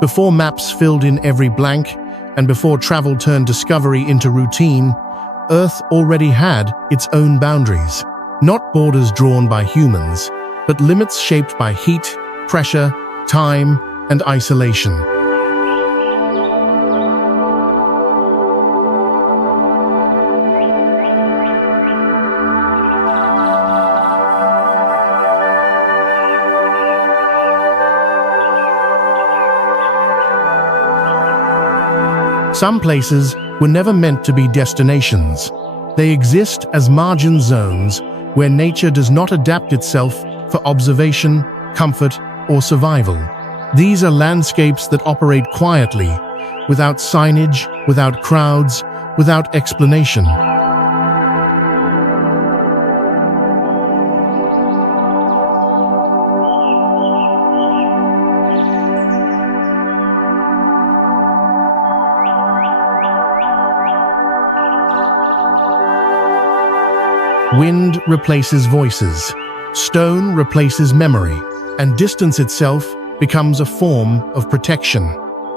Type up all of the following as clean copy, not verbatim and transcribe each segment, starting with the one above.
Before maps filled in every blank, and before travel turned discovery into routine, Earth already had its own boundaries. Not borders drawn by humans, but limits shaped by heat, pressure, time, and isolation. Some places were never meant to be destinations. They exist as margin zones where nature does not adapt itself for observation, comfort, or survival. These are landscapes that operate quietly, without signage, without crowds, without explanation. Wind replaces voices, stone replaces memory, and distance itself becomes a form of protection.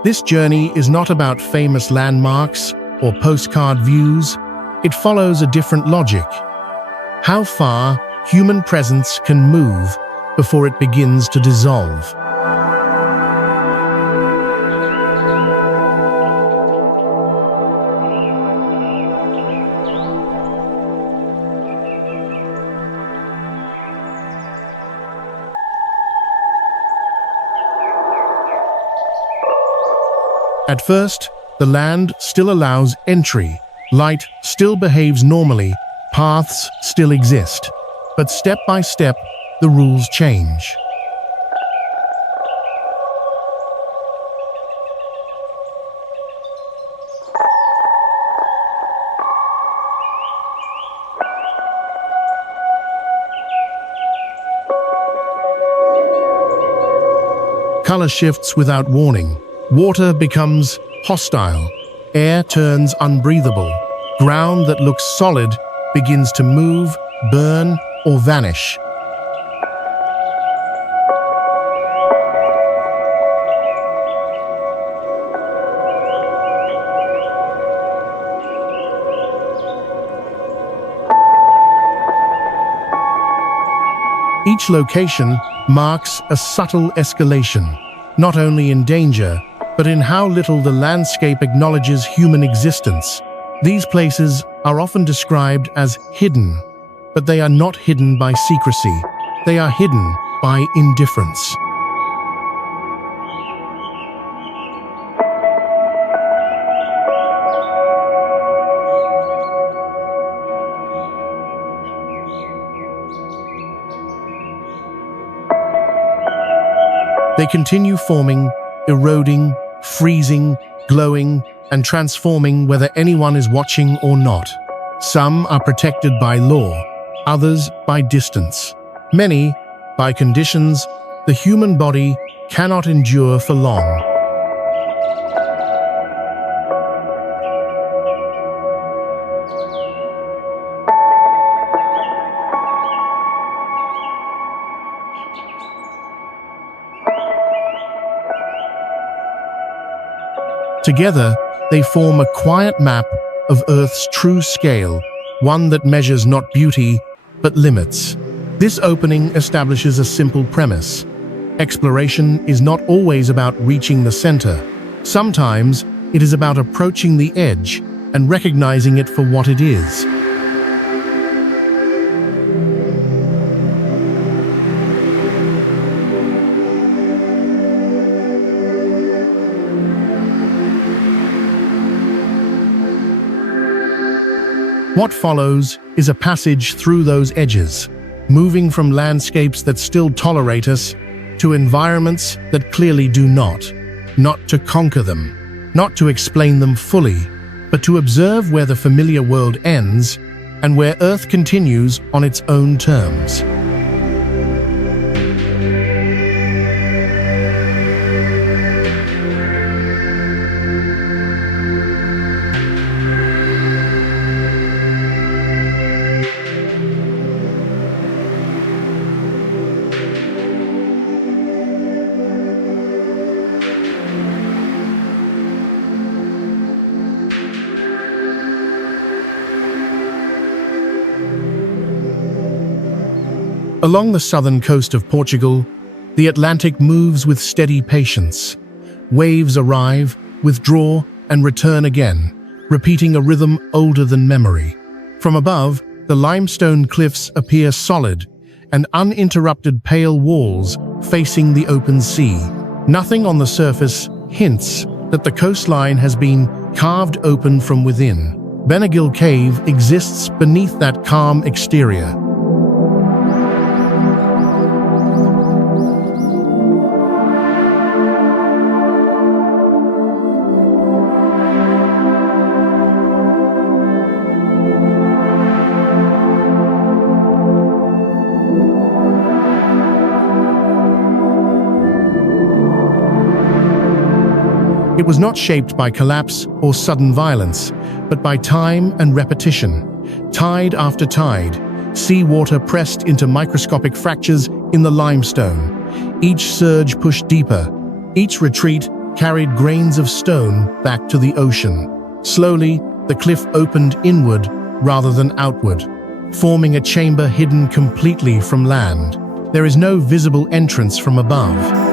This journey is not about famous landmarks or postcard views. It follows a different logic. How far human presence can move before it begins to dissolve. At first, the land still allows entry, light still behaves normally, paths still exist. But step by step, the rules change. Color shifts without warning. Water becomes hostile. Air turns unbreathable. Ground that looks solid begins to move, burn, or vanish. Each location marks a subtle escalation, not only in danger, but in how little the landscape acknowledges human existence. These places are often described as hidden, but they are not hidden by secrecy. They are hidden by indifference. They continue forming, eroding, freezing, glowing, and transforming whether anyone is watching or not. Some are protected by law, others by distance, many by conditions the human body cannot endure for long. Together, they form a quiet map of Earth's true scale, one that measures not beauty, but limits. This opening establishes a simple premise. Exploration is not always about reaching the center. Sometimes, it is about approaching the edge and recognizing it for what it is. What follows is a passage through those edges, moving from landscapes that still tolerate us to environments that clearly do not. Not to conquer them, not to explain them fully, but to observe where the familiar world ends and where Earth continues on its own terms. Along the southern coast of Portugal, the Atlantic moves with steady patience. Waves arrive, withdraw, and return again, repeating a rhythm older than memory. From above, the limestone cliffs appear solid, and uninterrupted pale walls facing the open sea. Nothing on the surface hints that the coastline has been carved open from within. Benagil Cave exists beneath that calm exterior. It was not shaped by collapse or sudden violence, but by time and repetition. Tide after tide, seawater pressed into microscopic fractures in the limestone. Each surge pushed deeper. Each retreat carried grains of stone back to the ocean. Slowly, the cliff opened inward rather than outward, forming a chamber hidden completely from land. There is no visible entrance from above.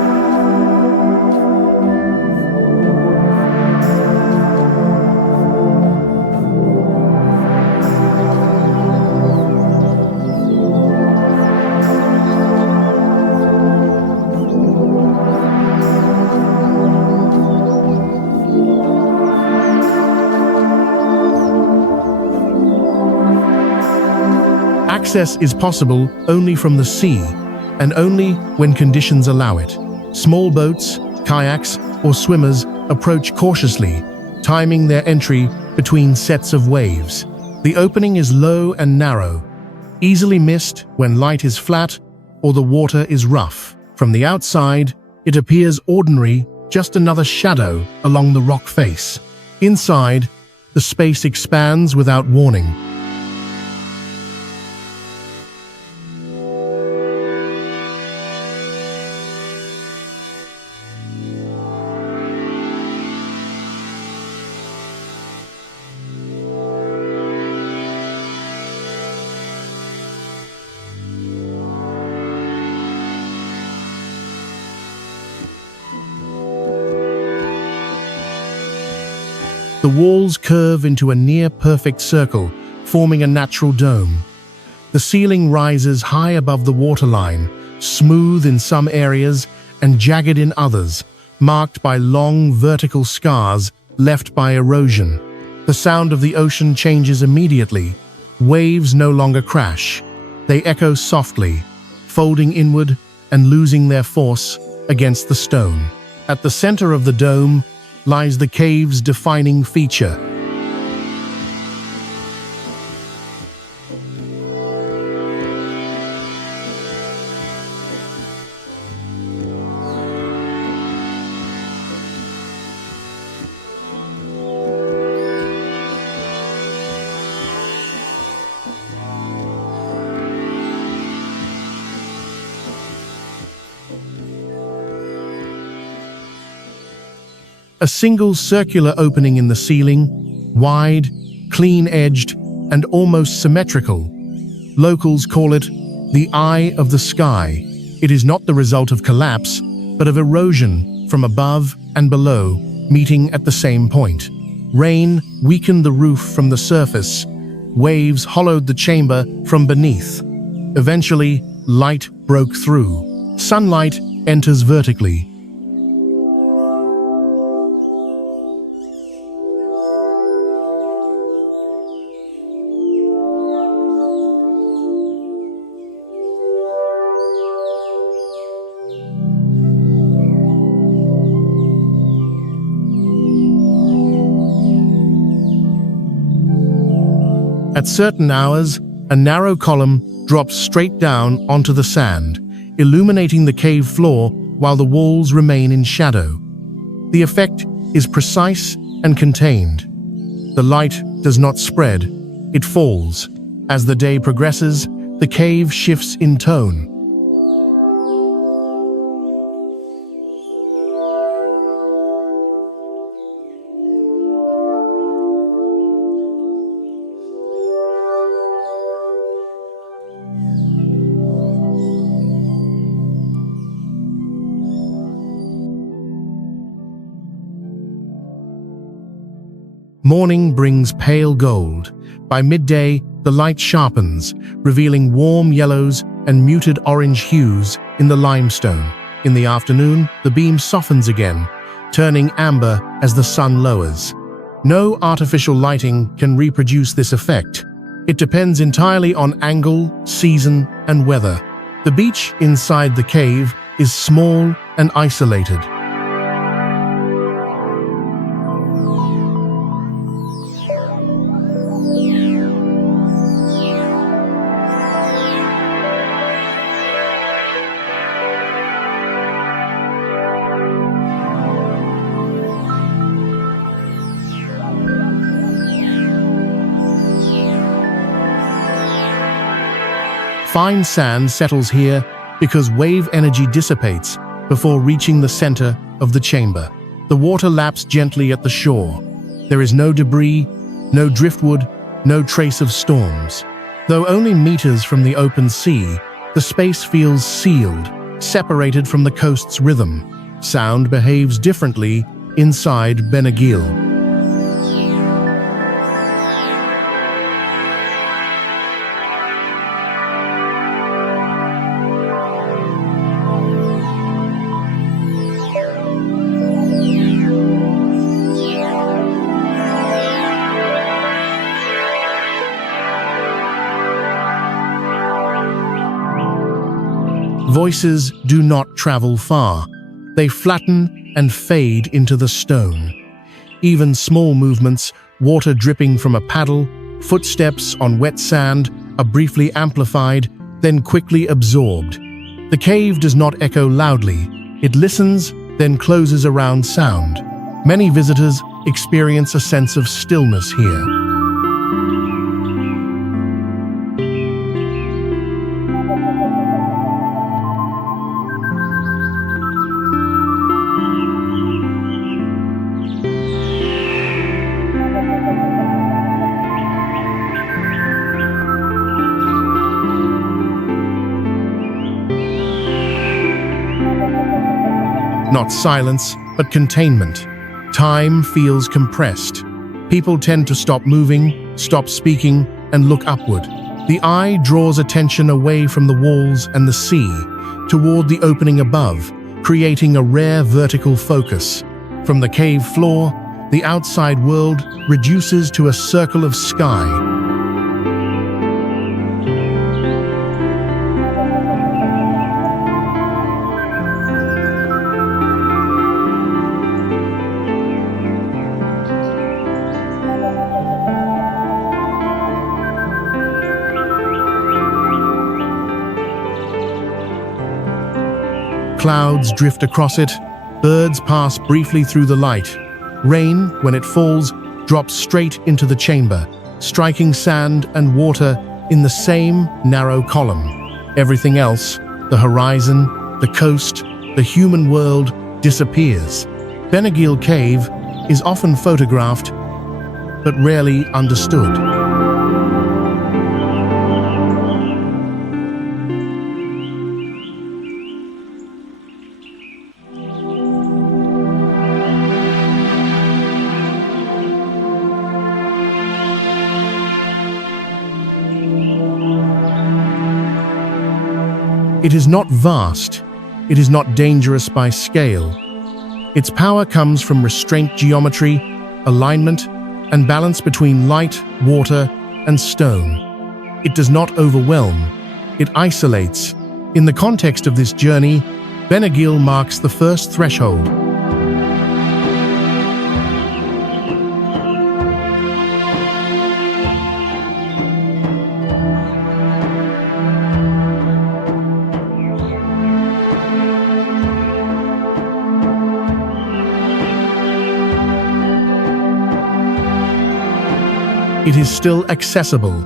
Access is possible only from the sea, and only when conditions allow it. Small boats, kayaks, or swimmers approach cautiously, timing their entry between sets of waves. The opening is low and narrow, easily missed when light is flat or the water is rough. From the outside, it appears ordinary, just another shadow along the rock face. Inside, the space expands without warning. The walls curve into a near-perfect circle, forming a natural dome. The ceiling rises high above the waterline, smooth in some areas and jagged in others, marked by long vertical scars left by erosion. The sound of the ocean changes immediately. Waves no longer crash. They echo softly, folding inward and losing their force against the stone. At the center of the dome lies the cave's defining feature. A single circular opening in the ceiling, wide, clean-edged, and almost symmetrical. Locals call it the eye of the sky. It is not the result of collapse, but of erosion from above and below, meeting at the same point. Rain weakened the roof from the surface. Waves hollowed the chamber from beneath. Eventually, light broke through. Sunlight enters vertically. At certain hours, a narrow column drops straight down onto the sand, illuminating the cave floor while the walls remain in shadow. The effect is precise and contained. The light does not spread, it falls. As the day progresses, the cave shifts in tone. Morning brings pale gold. By midday, the light sharpens, revealing warm yellows and muted orange hues in the limestone. In the afternoon, the beam softens again, turning amber as the sun lowers. No artificial lighting can reproduce this effect. It depends entirely on angle, season, and weather. The beach inside the cave is small and isolated. Fine sand settles here because wave energy dissipates before reaching the center of the chamber. The water laps gently at the shore. There is no debris, no driftwood, no trace of storms. Though only meters from the open sea, the space feels sealed, separated from the coast's rhythm. Sound behaves differently inside Benagil. Voices do not travel far. They flatten and fade into the stone. Even small movements, water dripping from a paddle, footsteps on wet sand, are briefly amplified, then quickly absorbed. The cave does not echo loudly. It listens, then closes around sound. Many visitors experience a sense of stillness here. Not silence, but containment. Time feels compressed. People tend to stop moving, stop speaking, and look upward. The eye draws attention away from the walls and the sea, toward the opening above, creating a rare vertical focus. From the cave floor, the outside world reduces to a circle of sky. Clouds drift across it, birds pass briefly through the light. Rain, when it falls, drops straight into the chamber, striking sand and water in the same narrow column. Everything else, the horizon, the coast, the human world, disappears. Benagil Cave is often photographed, but rarely understood. It is not vast, it is not dangerous by scale. Its power comes from restraint geometry, alignment, and balance between light, water, and stone. It does not overwhelm, it isolates. In the context of this journey, Benagil marks the first threshold. It is still accessible,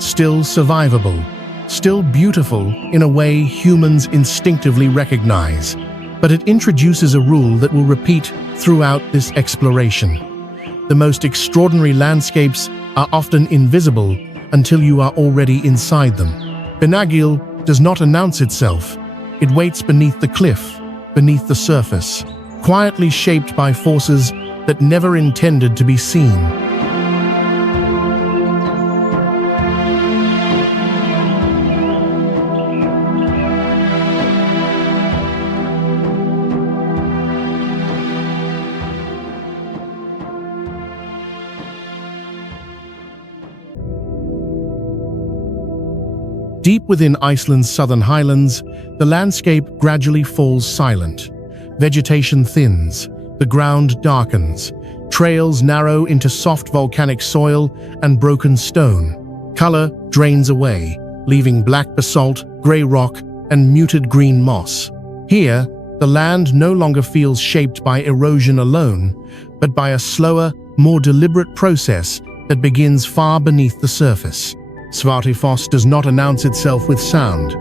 still survivable, still beautiful in a way humans instinctively recognize. But it introduces a rule that will repeat throughout this exploration. The most extraordinary landscapes are often invisible until you are already inside them. Benagil does not announce itself. It waits beneath the cliff, beneath the surface, quietly shaped by forces that never intended to be seen. Deep within Iceland's southern highlands, the landscape gradually falls silent. Vegetation thins, the ground darkens, trails narrow into soft volcanic soil and broken stone. Color drains away, leaving black basalt, gray rock, and muted green moss. Here, the land no longer feels shaped by erosion alone, but by a slower, more deliberate process that begins far beneath the surface. Svartifoss does not announce itself with sound.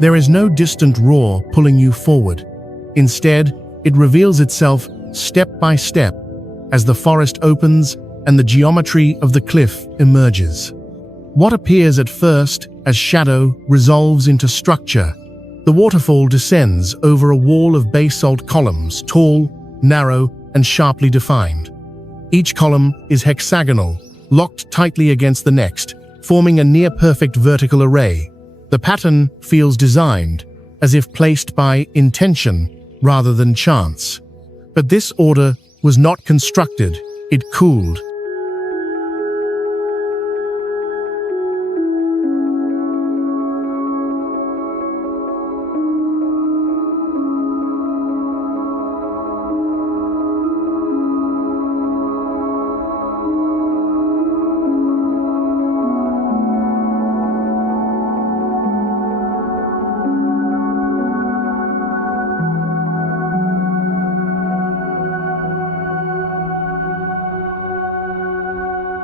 There is no distant roar pulling you forward. Instead, it reveals itself step by step as the forest opens and the geometry of the cliff emerges. What appears at first as shadow resolves into structure. The waterfall descends over a wall of basalt columns, tall, narrow, and sharply defined. Each column is hexagonal, locked tightly against the next, forming a near-perfect vertical array. The pattern feels designed, as if placed by intention rather than chance. But this order was not constructed, it cooled.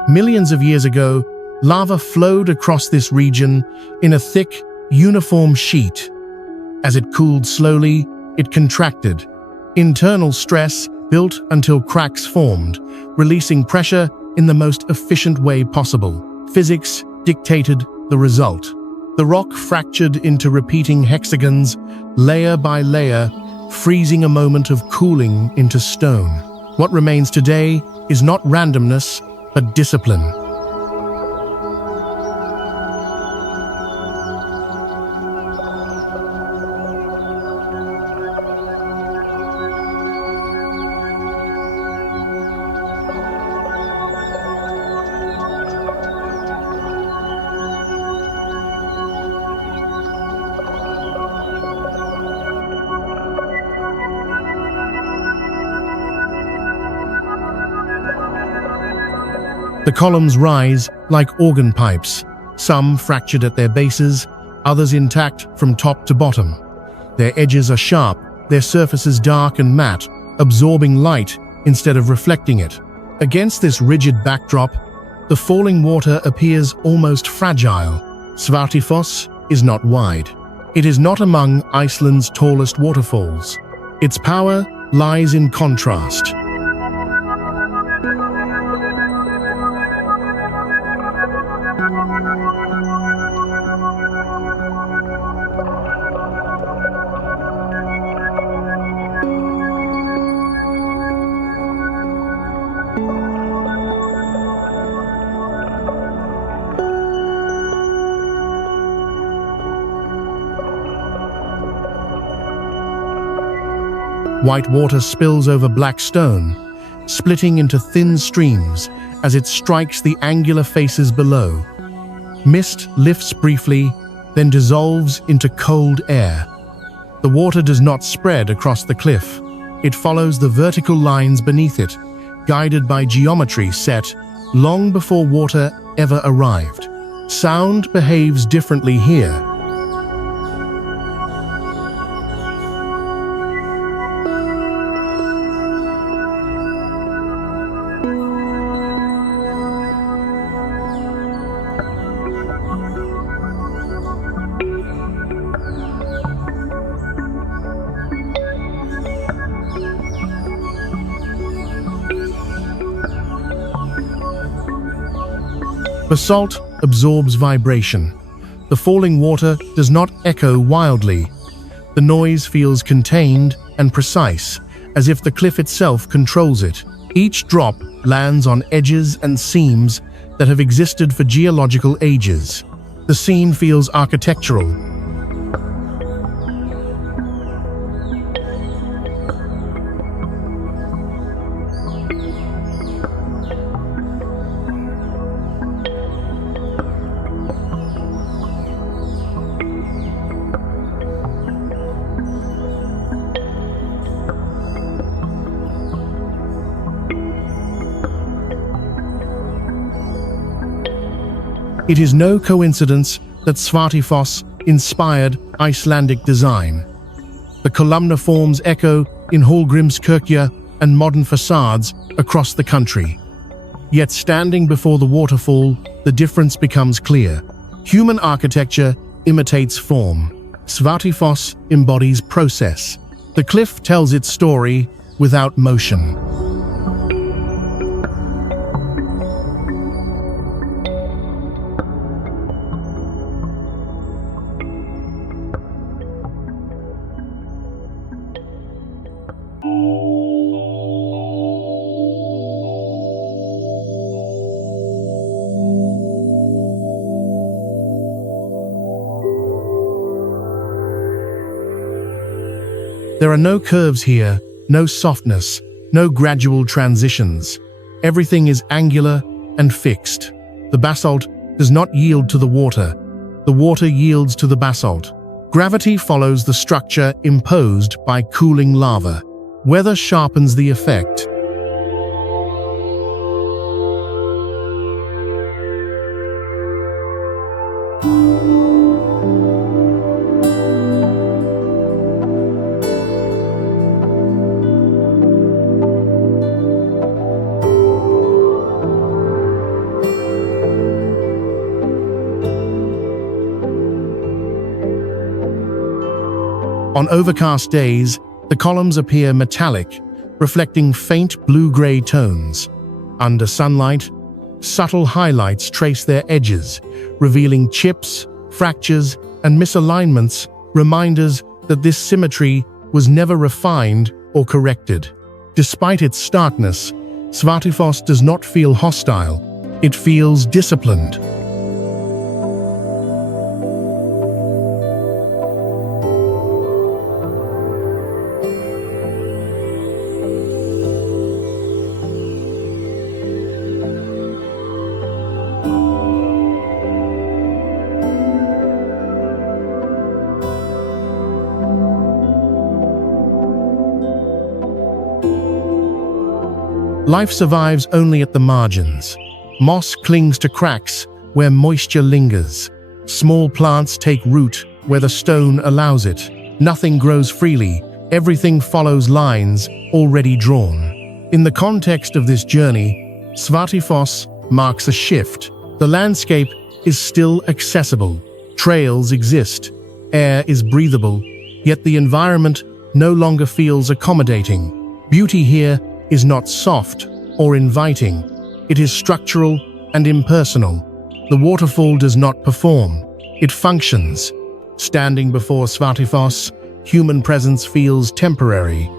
Millions of years ago, lava flowed across this region in a thick, uniform sheet. As it cooled slowly, it contracted. Internal stress built until cracks formed, releasing pressure in the most efficient way possible. Physics dictated the result. The rock fractured into repeating hexagons, layer by layer, freezing a moment of cooling into stone. What remains today is not randomness, but discipline. The columns rise like organ pipes, some fractured at their bases, others intact from top to bottom. Their edges are sharp, their surfaces dark and matte, absorbing light instead of reflecting it. Against this rigid backdrop, the falling water appears almost fragile. Svartifoss is not wide. It is not among Iceland's tallest waterfalls. Its power lies in contrast. White water spills over black stone, splitting into thin streams as it strikes the angular faces below. Mist lifts briefly, then dissolves into cold air. The water does not spread across the cliff. It follows the vertical lines beneath it, guided by geometry set long before water ever arrived. Sound behaves differently here. Basalt absorbs vibration. The falling water does not echo wildly. The noise feels contained and precise, as if the cliff itself controls it. Each drop lands on edges and seams that have existed for geological ages. The scene feels architectural. It is no coincidence that Svartifoss inspired Icelandic design. The columnar forms echo in Hallgrímskirkja and modern facades across the country. Yet standing before the waterfall, the difference becomes clear. Human architecture imitates form. Svartifoss embodies process. The cliff tells its story without motion. There are no curves here, no softness, no gradual transitions. Everything is angular and fixed. The basalt does not yield to the water yields to the basalt. Gravity follows the structure imposed by cooling lava. Weather sharpens the effect. On overcast days, the columns appear metallic, reflecting faint blue-gray tones. Under sunlight, subtle highlights trace their edges, revealing chips, fractures, and misalignments, reminders that this symmetry was never refined or corrected. Despite its starkness, Svartifoss does not feel hostile. It feels disciplined. Life survives only at the margins. Moss clings to cracks where moisture lingers. Small plants take root where the stone allows it. Nothing grows freely. Everything follows lines already drawn. In the context of this journey, Svartifoss marks a shift. The landscape is still accessible. Trails exist. Air is breathable. Yet the environment no longer feels accommodating. Beauty here is not soft or inviting. It is structural and impersonal. The waterfall does not perform. It functions. Standing before Svartifoss, human presence feels temporary.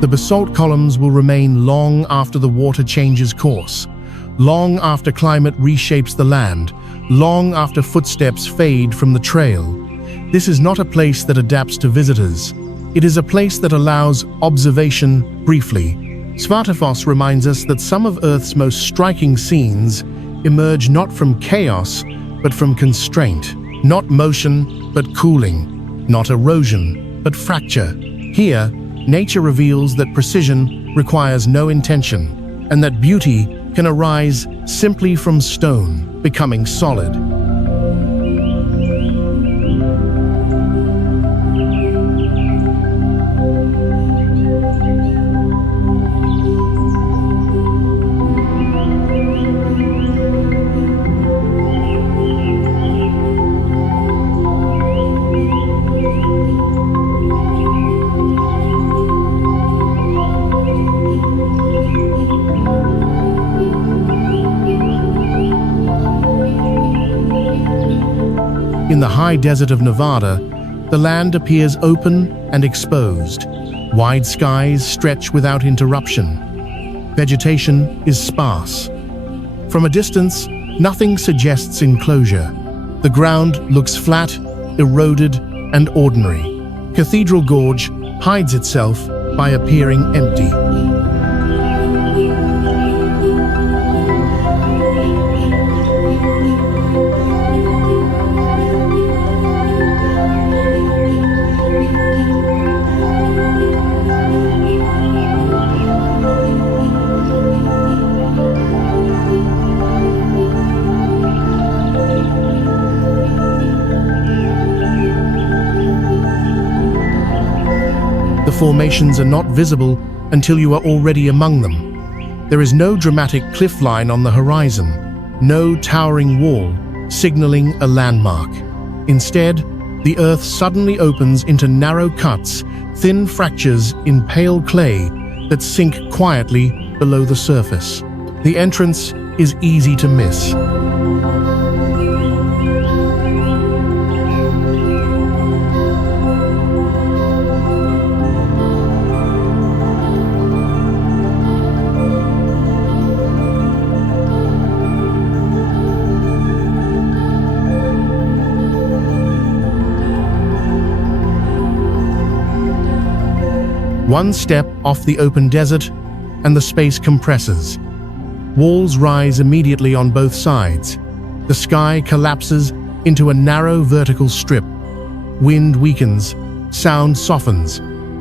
The basalt columns will remain long after the water changes course, long after climate reshapes the land, long after footsteps fade from the trail. This is not a place that adapts to visitors. It is a place that allows observation briefly. Svartifoss reminds us that some of Earth's most striking scenes emerge not from chaos, but from constraint. Not motion, but cooling. Not erosion, but fracture. Here, nature reveals that precision requires no intention, and that beauty can arise simply from stone becoming solid. In the high desert of Nevada, the land appears open and exposed. Wide skies stretch without interruption. Vegetation is sparse. From a distance, nothing suggests enclosure. The ground looks flat, eroded, and ordinary. Cathedral Gorge hides itself by appearing empty. The formations are not visible until you are already among them. There is no dramatic cliff line on the horizon, no towering wall signaling a landmark. Instead, the earth suddenly opens into narrow cuts, thin fractures in pale clay that sink quietly below the surface. The entrance is easy to miss. One step off the open desert, and the space compresses. Walls rise immediately on both sides. The sky collapses into a narrow vertical strip. Wind weakens, sound softens.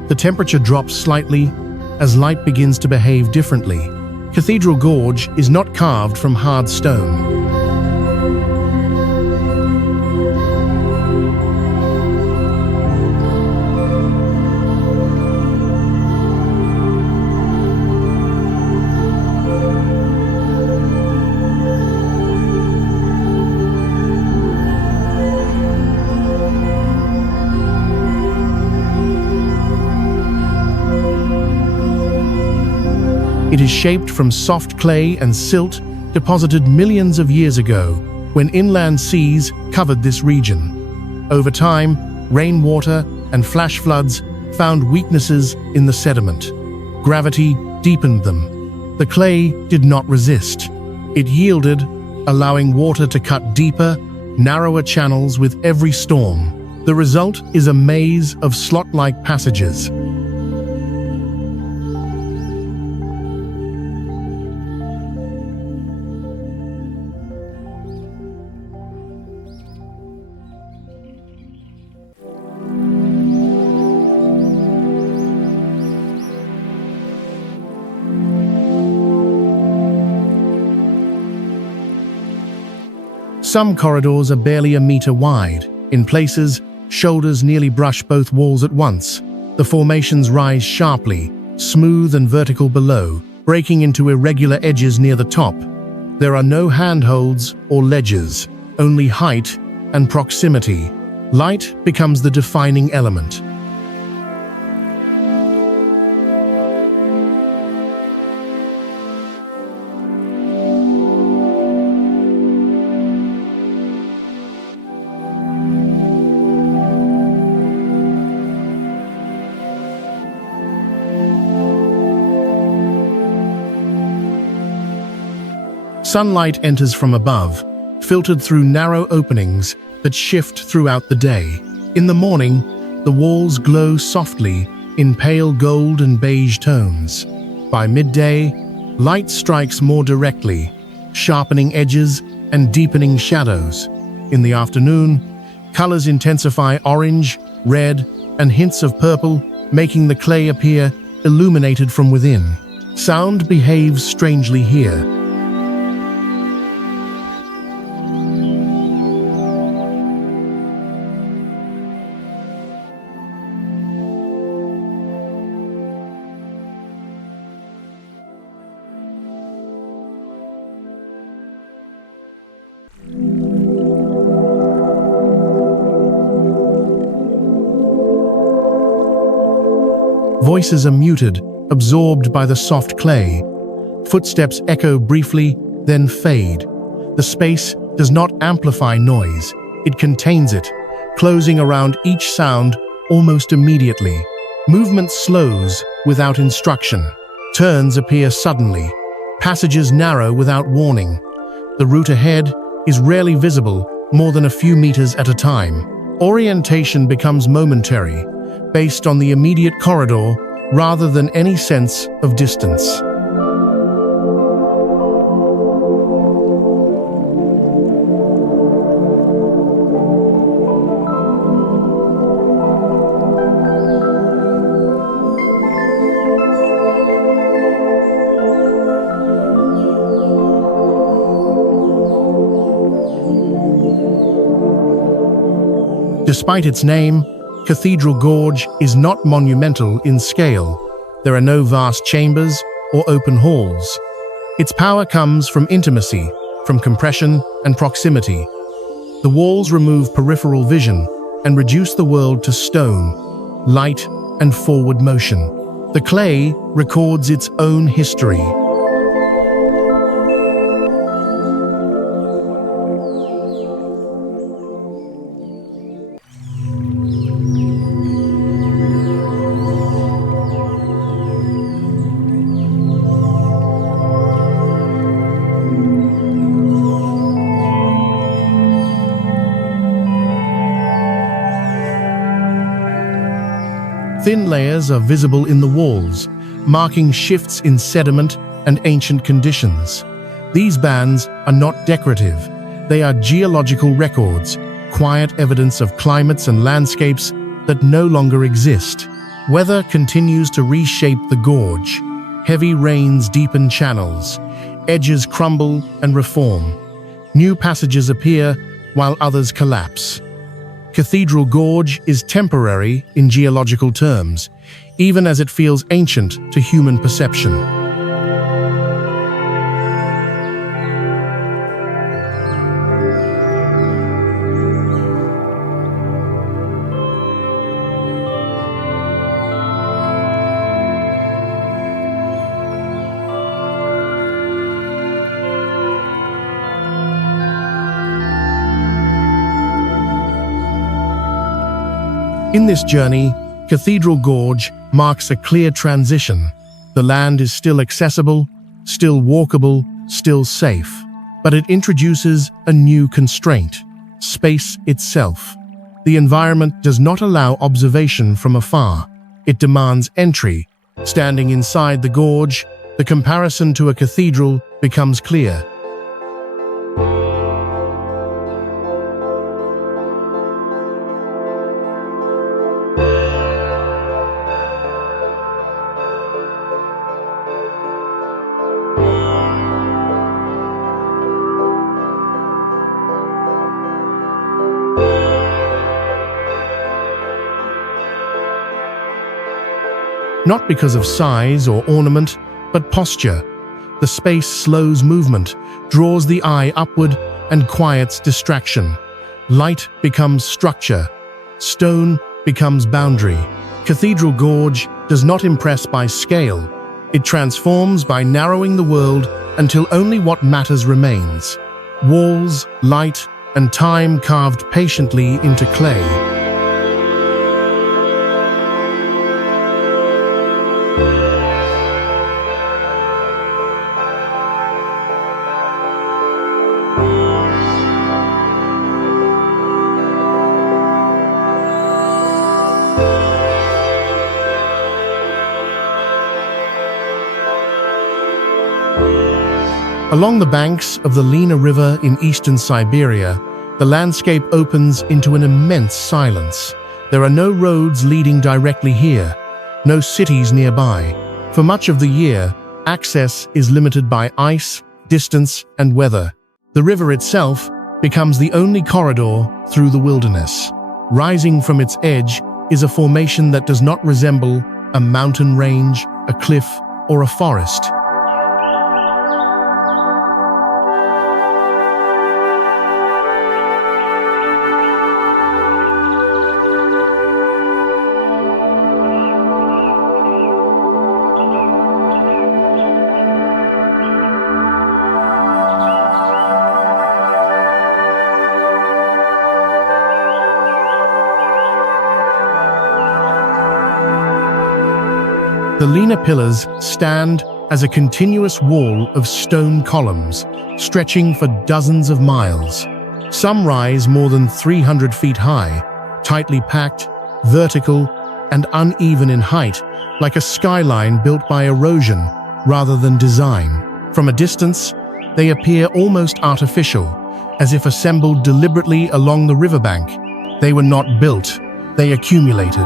The temperature drops slightly as light begins to behave differently. Cathedral Gorge is not carved from hard stone. It is shaped from soft clay and silt deposited millions of years ago when inland seas covered this region. Over time, rainwater and flash floods found weaknesses in the sediment. Gravity deepened them. The clay did not resist. It yielded, allowing water to cut deeper, narrower channels with every storm. The result is a maze of slot-like passages. Some corridors are barely a meter wide. In places, shoulders nearly brush both walls at once. The formations rise sharply, smooth and vertical below, breaking into irregular edges near the top. There are no handholds or ledges, only height and proximity. Light becomes the defining element. Sunlight enters from above, filtered through narrow openings that shift throughout the day. In the morning, the walls glow softly in pale gold and beige tones. By midday, light strikes more directly, sharpening edges and deepening shadows. In the afternoon, colors intensify orange, red, and hints of purple, making the clay appear illuminated from within. Sound behaves strangely here. Voices are muted, absorbed by the soft clay. Footsteps echo briefly, then fade. The space does not amplify noise. It contains it, closing around each sound almost immediately. Movement slows without instruction. Turns appear suddenly. Passages narrow without warning. The route ahead is rarely visible more than a few meters at a time. Orientation becomes momentary, based on the immediate corridor rather than any sense of distance. Despite its name, Cathedral Gorge is not monumental in scale. There are no vast chambers or open halls. Its power comes from intimacy, from compression and proximity. The walls remove peripheral vision and reduce the world to stone, light, and forward motion. The clay records its own history. Thin layers are visible in the walls, marking shifts in sediment and ancient conditions. These bands are not decorative. They are geological records, quiet evidence of climates and landscapes that no longer exist. Weather continues to reshape the gorge. Heavy rains deepen channels. Edges crumble and reform. New passages appear while others collapse. Cathedral Gorge is temporary in geological terms, even as it feels ancient to human perception. In this journey, Cathedral Gorge marks a clear transition. The land is still accessible, still walkable, still safe. But it introduces a new constraint: space itself. The environment does not allow observation from afar. It demands entry. Standing inside the gorge, the comparison to a cathedral becomes clear. Not because of size or ornament, but posture. The space slows movement, draws the eye upward, and quiets distraction. Light becomes structure. Stone becomes boundary. Cathedral Gorge does not impress by scale. It transforms by narrowing the world until only what matters remains: walls, light, and time carved patiently into clay. Along the banks of the Lena River in eastern Siberia, the landscape opens into an immense silence. There are no roads leading directly here, no cities nearby. For much of the year, access is limited by ice, distance, and weather. The river itself becomes the only corridor through the wilderness. Rising from its edge is a formation that does not resemble a mountain range, a cliff, or a forest. The Lena pillars stand as a continuous wall of stone columns, stretching for dozens of miles. Some rise more than 300 feet high, tightly packed, vertical, and uneven in height, like a skyline built by erosion rather than design. From a distance, they appear almost artificial, as if assembled deliberately along the riverbank. They were not built, they accumulated.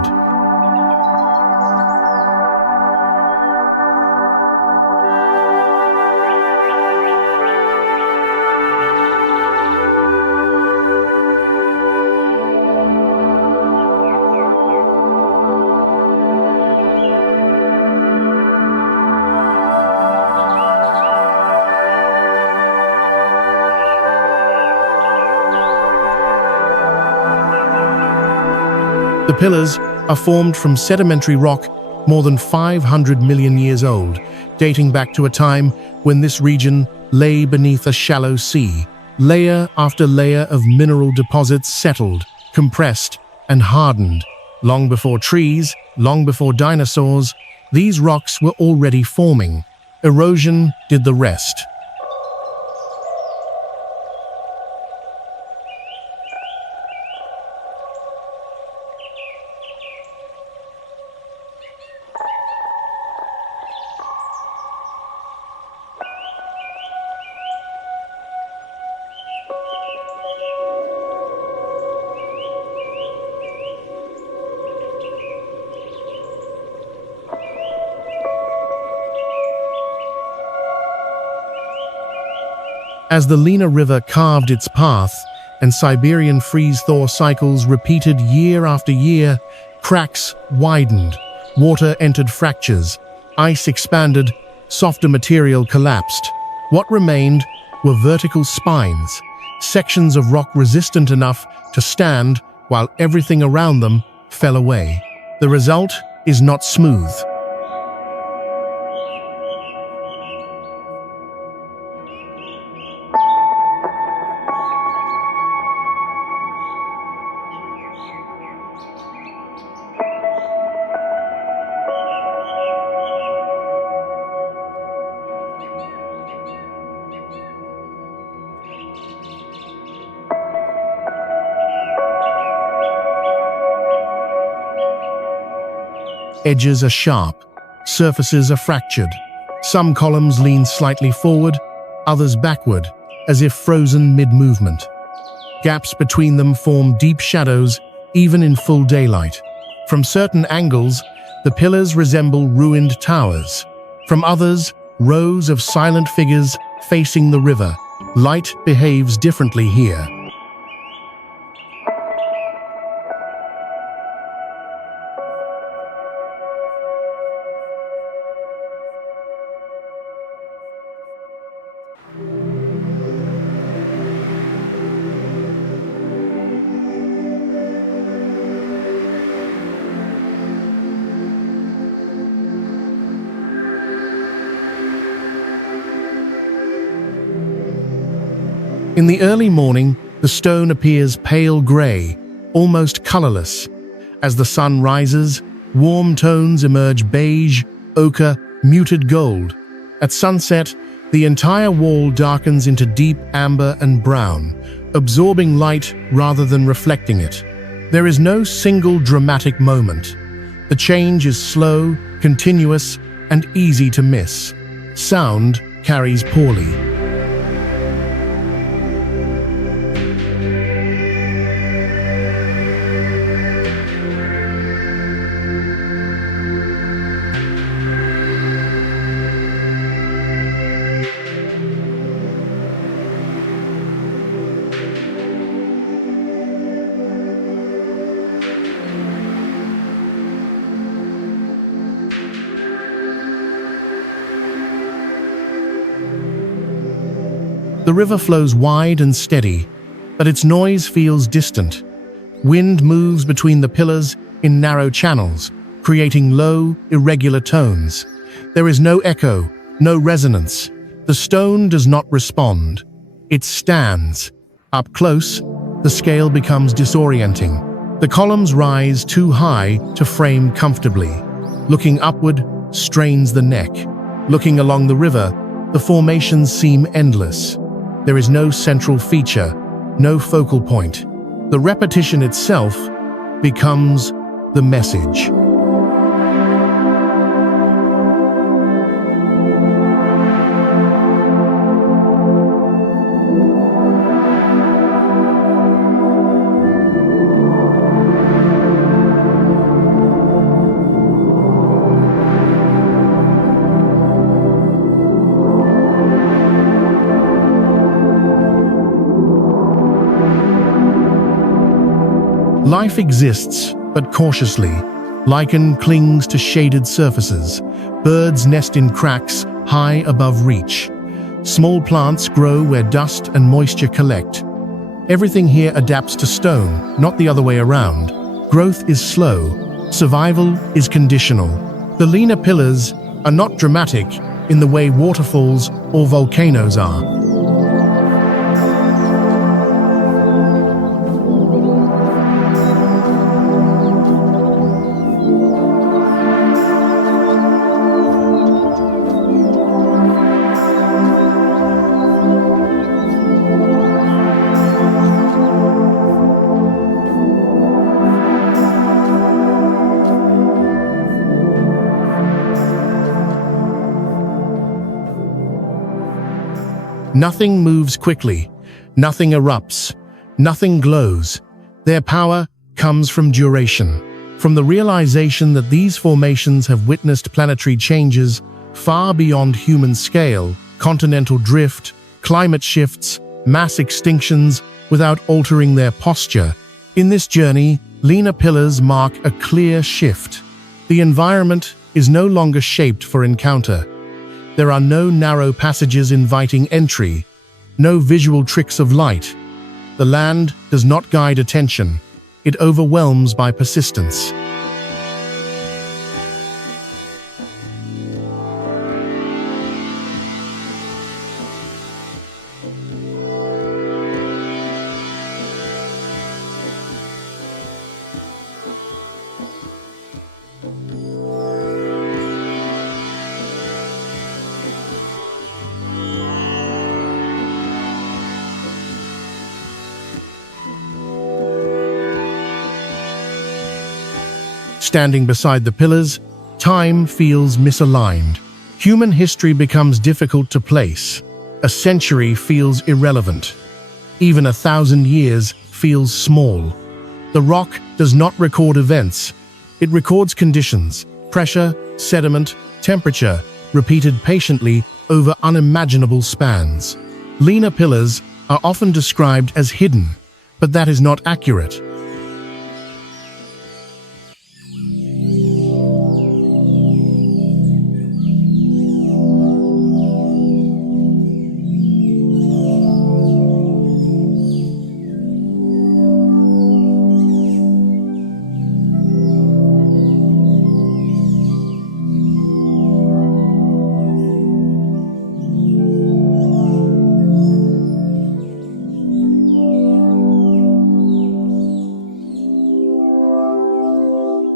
The pillars are formed from sedimentary rock more than 500 million years old, dating back to a time when this region lay beneath a shallow sea. Layer after layer of mineral deposits settled, compressed, and hardened. Long before trees, long before dinosaurs, these rocks were already forming. Erosion did the rest. As the Lena River carved its path and Siberian freeze-thaw cycles repeated year after year, cracks widened, water entered fractures, ice expanded, softer material collapsed. What remained were vertical spines, sections of rock resistant enough to stand while everything around them fell away. The result is not smooth. Edges are sharp, surfaces are fractured. Some columns lean slightly forward, others backward, as if frozen mid-movement. Gaps between them form deep shadows, even in full daylight. From certain angles, the pillars resemble ruined towers. From others, rows of silent figures facing the river. Light behaves differently here. In the early morning, the stone appears pale gray, almost colorless. As the sun rises, warm tones emerge: beige, ochre, muted gold. At sunset, the entire wall darkens into deep amber and brown, absorbing light rather than reflecting it. There is no single dramatic moment. The change is slow, continuous, and easy to miss. Sound carries poorly. The river flows wide and steady, but its noise feels distant. Wind moves between the pillars in narrow channels, creating low, irregular tones. There is no echo, no resonance. The stone does not respond. It stands. Up close, the scale becomes disorienting. The columns rise too high to frame comfortably. Looking upward, strains the neck. Looking along the river, the formations seem endless. There is no central feature, no focal point. The repetition itself becomes the message. Life exists, but cautiously. Lichen clings to shaded surfaces. Birds nest in cracks high above reach. Small plants grow where dust and moisture collect. Everything here adapts to stone, not the other way around. Growth is slow. Survival is conditional. The linear pillars are not dramatic in the way waterfalls or volcanoes are. Nothing moves quickly, nothing erupts, nothing glows. Their power comes from duration, from the realization that these formations have witnessed planetary changes far beyond human scale, continental drift, climate shifts, mass extinctions, without altering their posture. In this journey, linear pillars mark a clear shift. The environment is no longer shaped for encounter. There are no narrow passages inviting entry, no visual tricks of light. The land does not guide attention. It overwhelms by persistence. Standing beside the pillars, time feels misaligned. Human history becomes difficult to place. A century feels irrelevant. Even 1,000 years feels small. The rock does not record events. It records conditions, pressure, sediment, temperature, repeated patiently over unimaginable spans. Linear pillars are often described as hidden, but that is not accurate.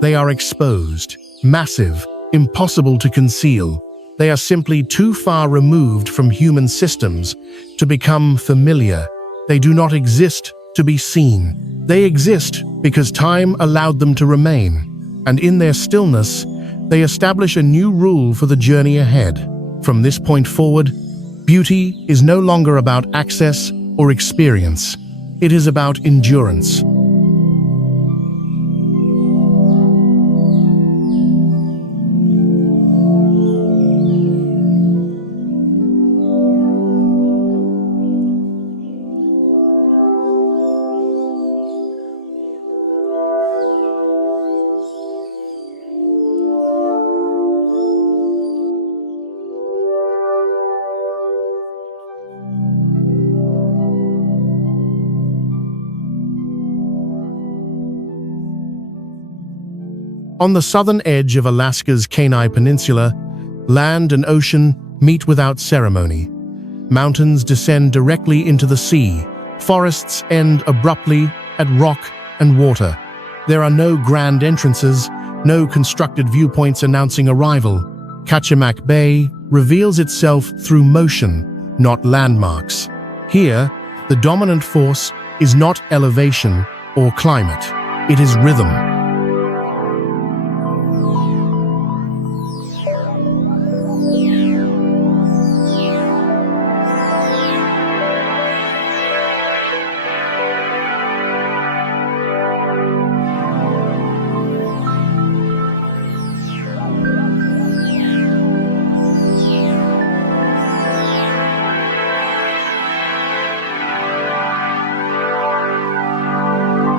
They are exposed, massive, impossible to conceal. They are simply too far removed from human systems to become familiar. They do not exist to be seen. They exist because time allowed them to remain, and in their stillness, they establish a new rule for the journey ahead. From this point forward, beauty is no longer about access or experience. It is about endurance. On the southern edge of Alaska's Kenai Peninsula, land and ocean meet without ceremony. Mountains descend directly into the sea. Forests end abruptly at rock and water. There are no grand entrances, no constructed viewpoints announcing arrival. Kachemak Bay reveals itself through motion, not landmarks. Here, the dominant force is not elevation or climate. It is rhythm.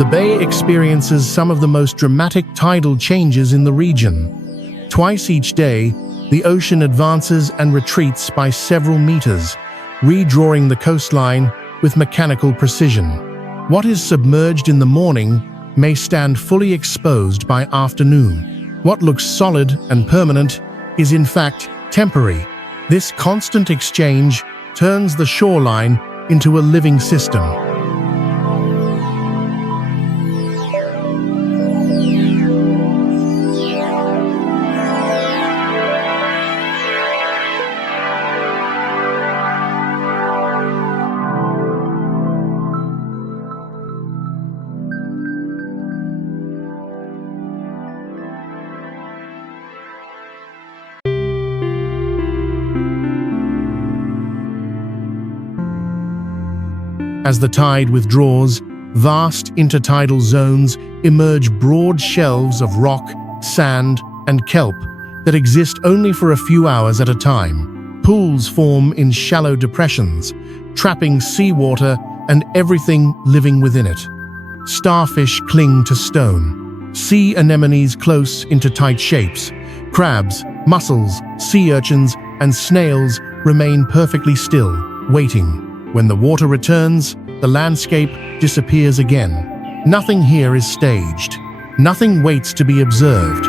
The bay experiences some of the most dramatic tidal changes in the region. Twice each day, the ocean advances and retreats by several meters, redrawing the coastline with mechanical precision. What is submerged in the morning may stand fully exposed by afternoon. What looks solid and permanent is in fact temporary. This constant exchange turns the shoreline into a living system. As the tide withdraws, vast intertidal zones emerge, broad shelves of rock, sand, and kelp that exist only for a few hours at a time. Pools form in shallow depressions, trapping seawater and everything living within it. Starfish cling to stone. Sea anemones close into tight shapes. Crabs, mussels, sea urchins, and snails remain perfectly still, waiting. When the water returns, the landscape disappears again. Nothing here is staged. Nothing waits to be observed.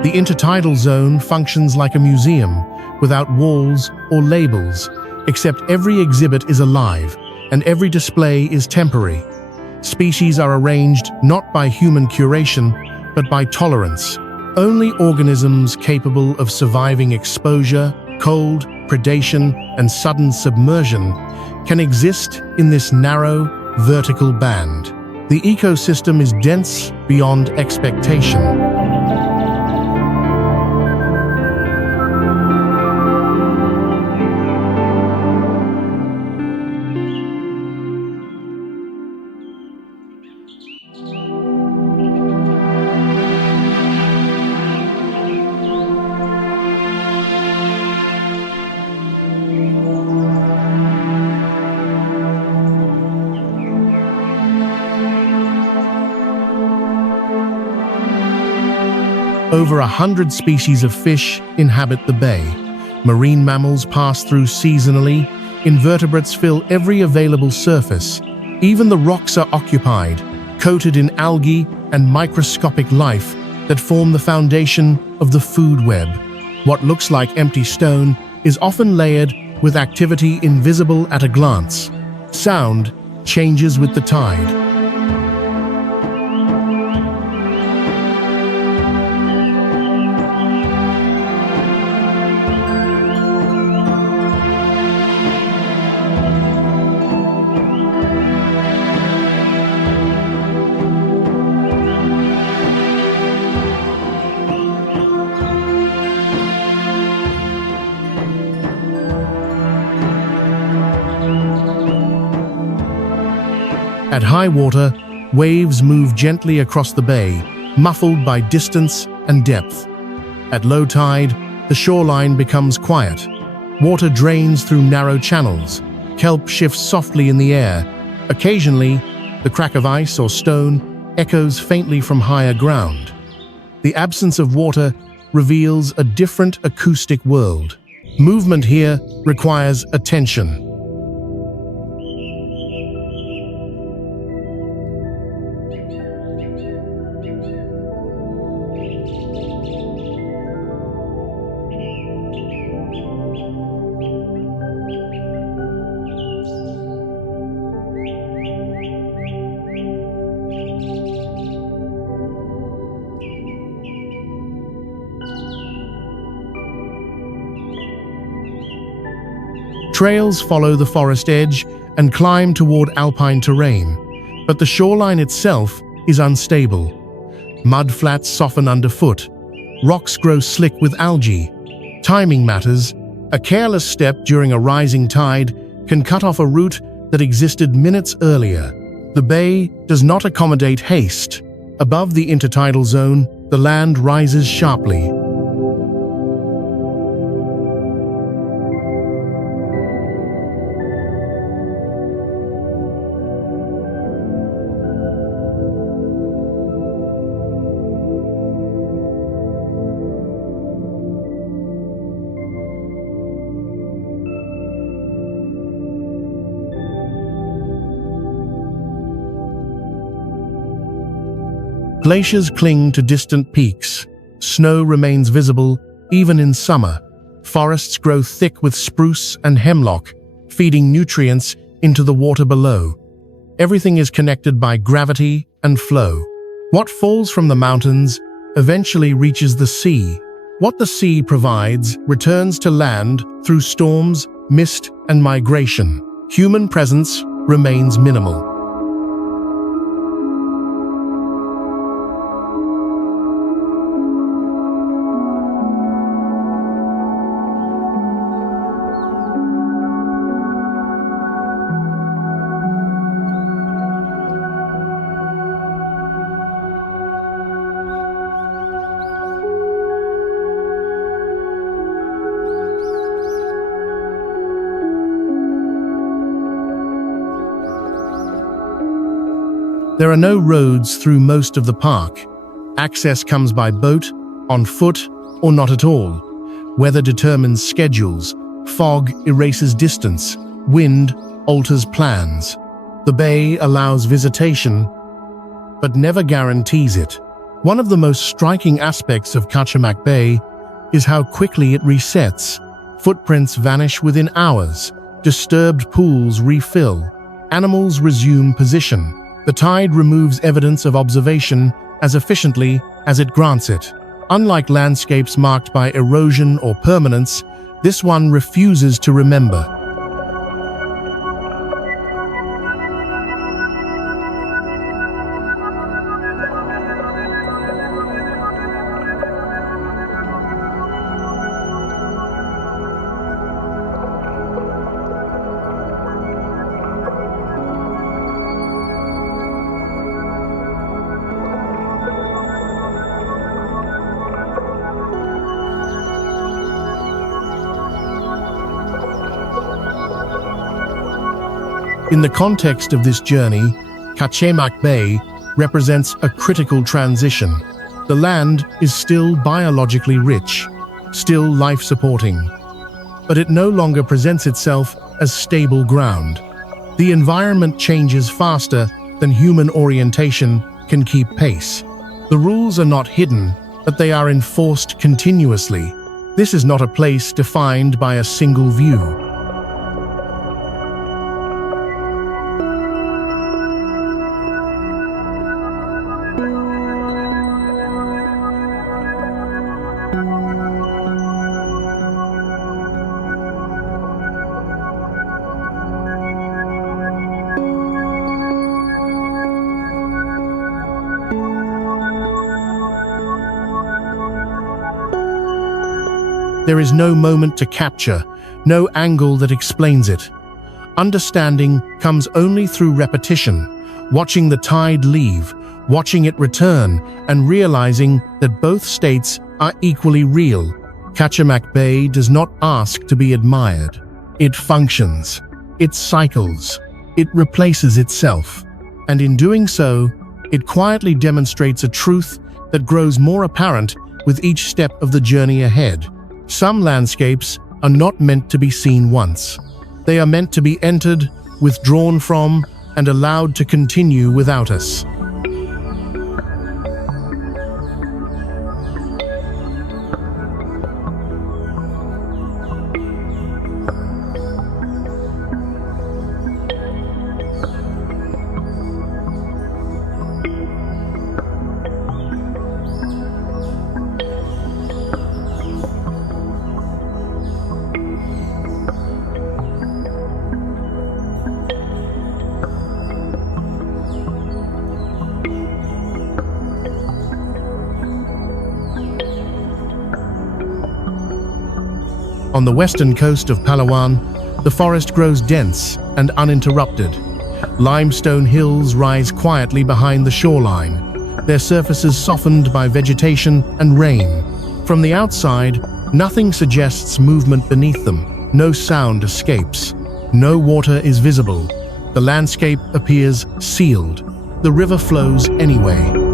The intertidal zone functions like a museum, without walls or labels, except every exhibit is alive and every display is temporary. Species are arranged not by human curation, but by tolerance. Only organisms capable of surviving exposure, cold, predation, and sudden submersion can exist in this narrow, vertical band. The ecosystem is dense beyond expectation. Over 100 species of fish inhabit the bay. Marine mammals pass through seasonally. Invertebrates fill every available surface. Even the rocks are occupied, coated in algae and microscopic life that form the foundation of the food web. What looks like empty stone is often layered with activity invisible at a glance. Sound changes with the tide. At high water, waves move gently across the bay, muffled by distance and depth. At low tide, the shoreline becomes quiet. Water drains through narrow channels. Kelp shifts softly in the air. Occasionally, the crack of ice or stone echoes faintly from higher ground. The absence of water reveals a different acoustic world. Movement here requires attention. Trails follow the forest edge and climb toward alpine terrain, but the shoreline itself is unstable. Mud flats soften underfoot. Rocks grow slick with algae. Timing matters. A careless step during a rising tide can cut off a route that existed minutes earlier. The bay does not accommodate haste. Above the intertidal zone, the land rises sharply. Glaciers cling to distant peaks. Snow remains visible even in summer. Forests grow thick with spruce and hemlock, feeding nutrients into the water below. Everything is connected by gravity and flow. What falls from the mountains eventually reaches the sea. What the sea provides returns to land through storms, mist, and migration. Human presence remains minimal. There are no roads through most of the park. Access comes by boat, on foot, or not at all. Weather determines schedules. Fog erases distance. Wind alters plans. The bay allows visitation, but never guarantees it. One of the most striking aspects of Kachemak Bay is how quickly it resets. Footprints vanish within hours. Disturbed pools refill. Animals resume position. The tide removes evidence of observation as efficiently as it grants it. Unlike landscapes marked by erosion or permanence, this one refuses to remember. In the context of this journey, Kachemak Bay represents a critical transition. The land is still biologically rich, still life-supporting, but it no longer presents itself as stable ground. The environment changes faster than human orientation can keep pace. The rules are not hidden, but they are enforced continuously. This is not a place defined by a single view. There is no moment to capture, no angle that explains it. Understanding comes only through repetition, watching the tide leave, watching it return, and realizing that both states are equally real. Kachemak Bay does not ask to be admired. It functions. It cycles. It replaces itself. And in doing so, it quietly demonstrates a truth that grows more apparent with each step of the journey ahead. Some landscapes are not meant to be seen once. They are meant to be entered, withdrawn from, and allowed to continue without us. On the western coast of Palawan, the forest grows dense and uninterrupted. Limestone hills rise quietly behind the shoreline, their surfaces softened by vegetation and rain. From the outside, nothing suggests movement beneath them. No sound escapes. No water is visible. The landscape appears sealed. The river flows anyway.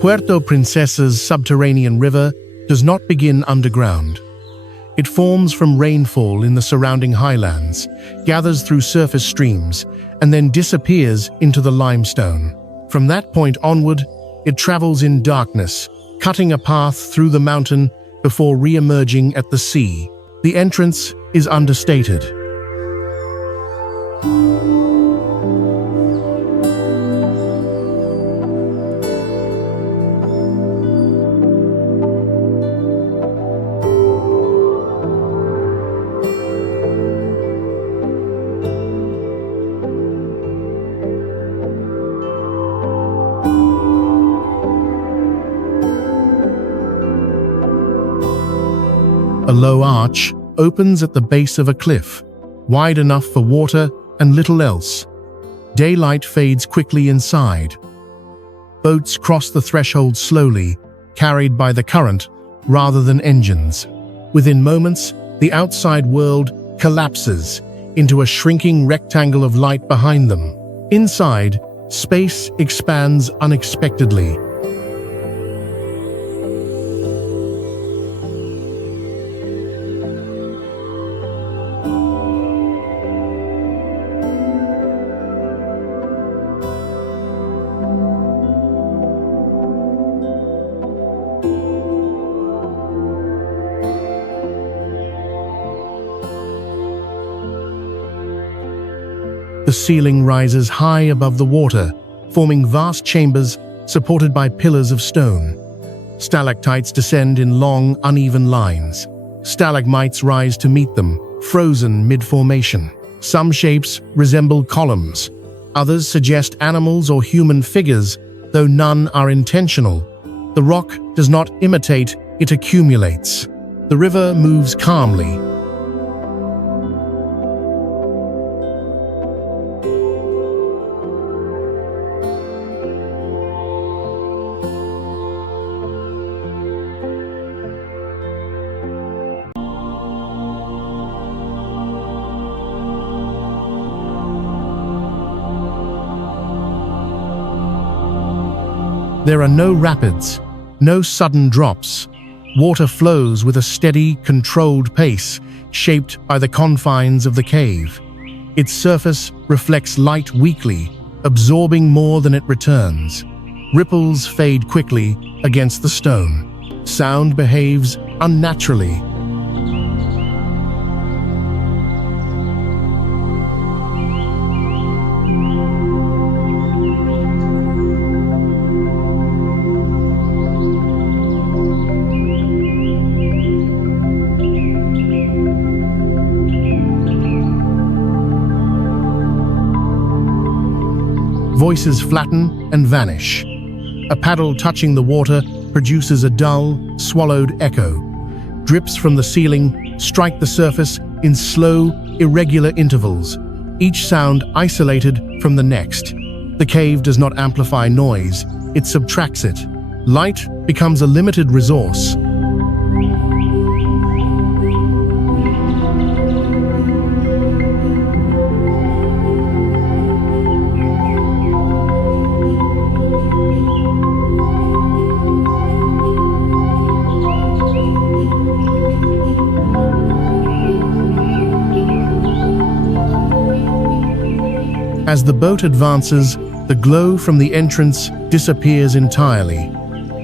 Puerto Princesa's subterranean river does not begin underground. It forms from rainfall in the surrounding highlands, gathers through surface streams, and then disappears into the limestone. From that point onward, it travels in darkness, cutting a path through the mountain before re-emerging at the sea. The entrance is understated. A low arch opens at the base of a cliff, wide enough for water and little else. Daylight fades quickly inside. Boats cross the threshold slowly, carried by the current rather than engines. Within moments, the outside world collapses into a shrinking rectangle of light behind them. Inside, space expands unexpectedly. The ceiling rises high above the water, forming vast chambers supported by pillars of stone. Stalactites descend in long, uneven lines. Stalagmites rise to meet them, frozen mid-formation. Some shapes resemble columns. Others suggest animals or human figures, though none are intentional. The rock does not imitate, it accumulates. The river moves calmly. There are no rapids, no sudden drops. Water flows with a steady, controlled pace, shaped by the confines of the cave. Its surface reflects light weakly, absorbing more than it returns. Ripples fade quickly against the stone. Sound behaves unnaturally. Voices flatten and vanish. A paddle touching the water produces a dull, swallowed echo. Drips from the ceiling strike the surface in slow, irregular intervals, each sound isolated from the next. The cave does not amplify noise, it subtracts it. Light becomes a limited resource. As the boat advances, the glow from the entrance disappears entirely.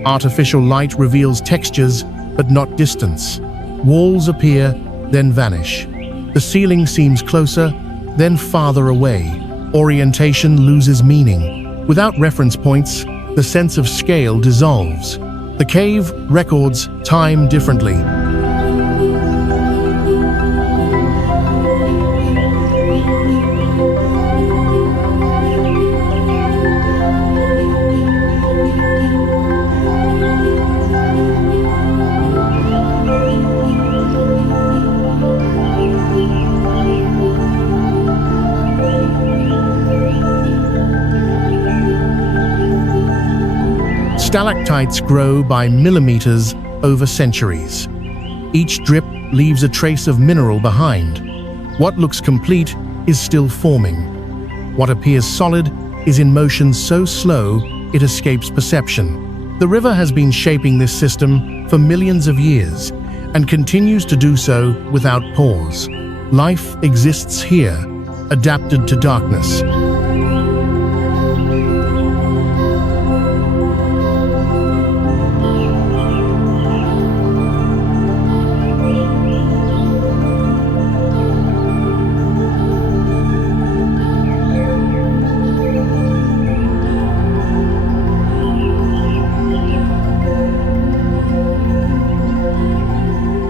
Artificial light reveals textures, but not distance. Walls appear, then vanish. The ceiling seems closer, then farther away. Orientation loses meaning. Without reference points, the sense of scale dissolves. The cave records time differently. Stalactites grow by millimeters over centuries. Each drip leaves a trace of mineral behind. What looks complete is still forming. What appears solid is in motion so slow it escapes perception. The river has been shaping this system for millions of years and continues to do so without pause. Life exists here, adapted to darkness.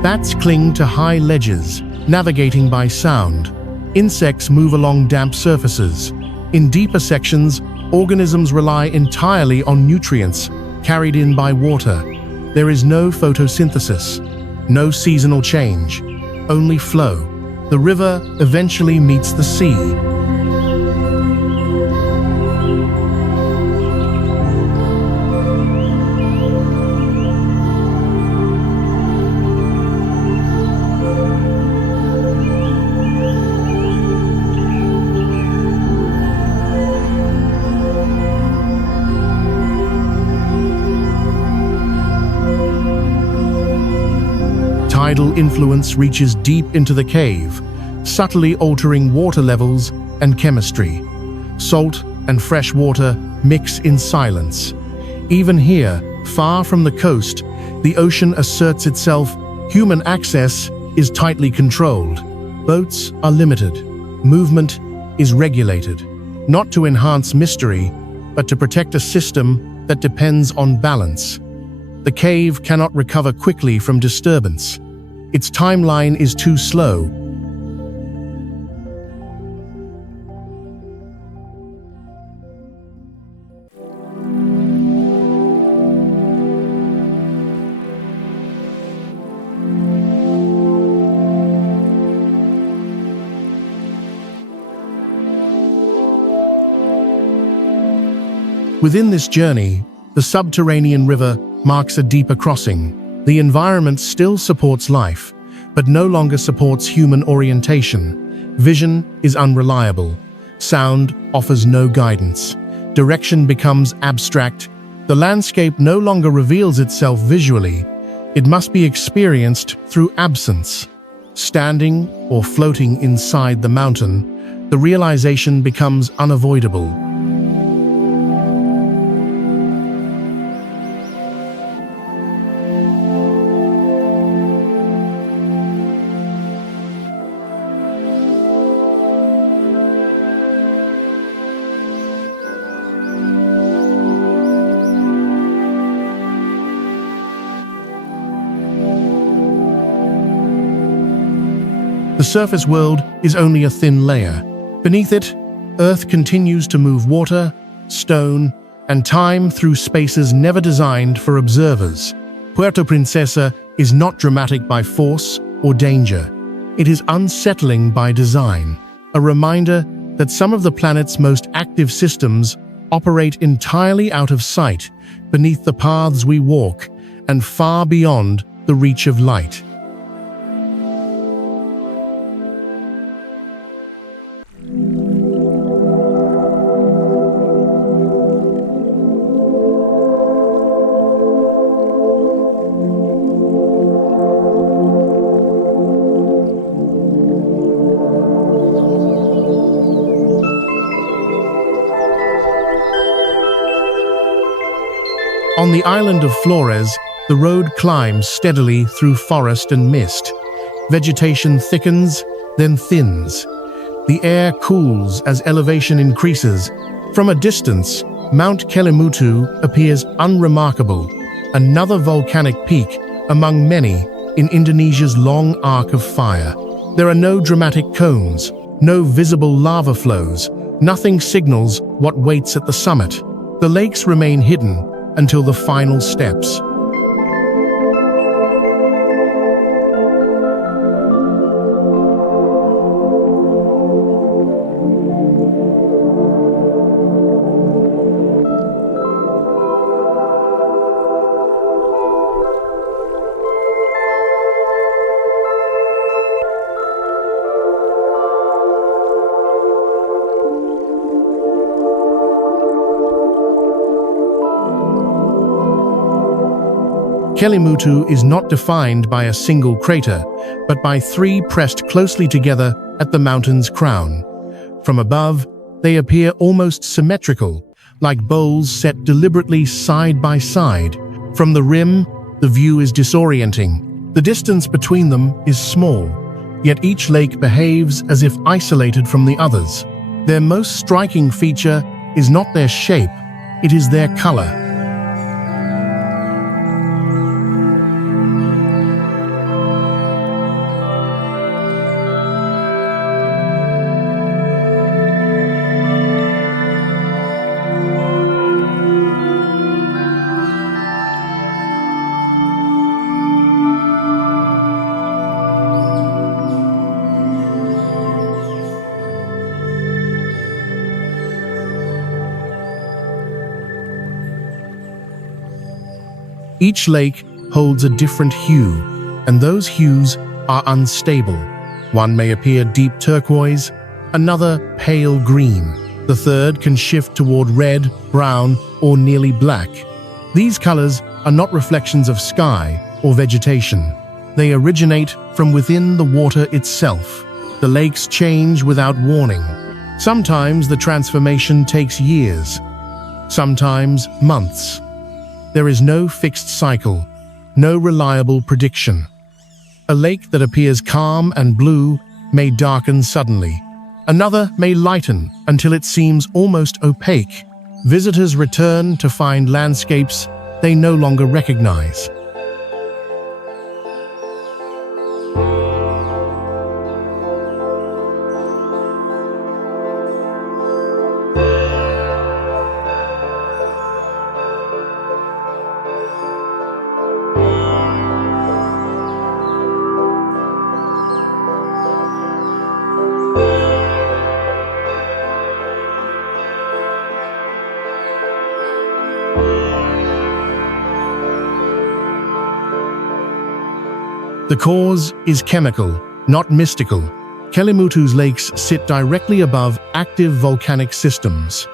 Bats cling to high ledges, navigating by sound. Insects move along damp surfaces. In deeper sections, organisms rely entirely on nutrients carried in by water. There is no photosynthesis, no seasonal change, only flow. The river eventually meets the sea. Tidal influence reaches deep into the cave, subtly altering water levels and chemistry. Salt and fresh water mix in silence. Even here, far from the coast, the ocean asserts itself. Human access is tightly controlled. Boats are limited. Movement is regulated, not to enhance mystery, but to protect a system that depends on balance. The cave cannot recover quickly from disturbance. Its timeline is too slow. Within this journey, the subterranean river marks a deeper crossing. The environment still supports life, but no longer supports human orientation. Vision is unreliable. Sound offers no guidance. Direction becomes abstract. The landscape no longer reveals itself visually. It must be experienced through absence. Standing or floating inside the mountain, the realization becomes unavoidable. The surface world is only a thin layer. Beneath it, Earth continues to move water, stone, and time through spaces never designed for observers. Puerto Princesa is not dramatic by force or danger. It is unsettling by design, a reminder that some of the planet's most active systems operate entirely out of sight, beneath the paths we walk, and far beyond the reach of light. On the island of Flores, the road climbs steadily through forest and mist. Vegetation thickens, then thins. The air cools as elevation increases. From a distance, Mount Kelimutu appears unremarkable, another volcanic peak among many in Indonesia's long arc of fire. There are no dramatic cones, no visible lava flows, nothing signals what waits at the summit. The lakes remain hidden until the final steps. Kelimutu is not defined by a single crater, but by three pressed closely together at the mountain's crown. From above, they appear almost symmetrical, like bowls set deliberately side by side. From the rim, the view is disorienting. The distance between them is small, yet each lake behaves as if isolated from the others. Their most striking feature is not their shape, it is their color. Each lake holds a different hue, and those hues are unstable. One may appear deep turquoise, another pale green. The third can shift toward red, brown, or nearly black. These colors are not reflections of sky or vegetation. They originate from within the water itself. The lakes change without warning. Sometimes the transformation takes years, sometimes months. There is no fixed cycle, no reliable prediction. A lake that appears calm and blue may darken suddenly. Another may lighten until it seems almost opaque. Visitors return to find landscapes they no longer recognize. The cause is chemical, not mystical. Kelimutu's lakes sit directly above active volcanic systems.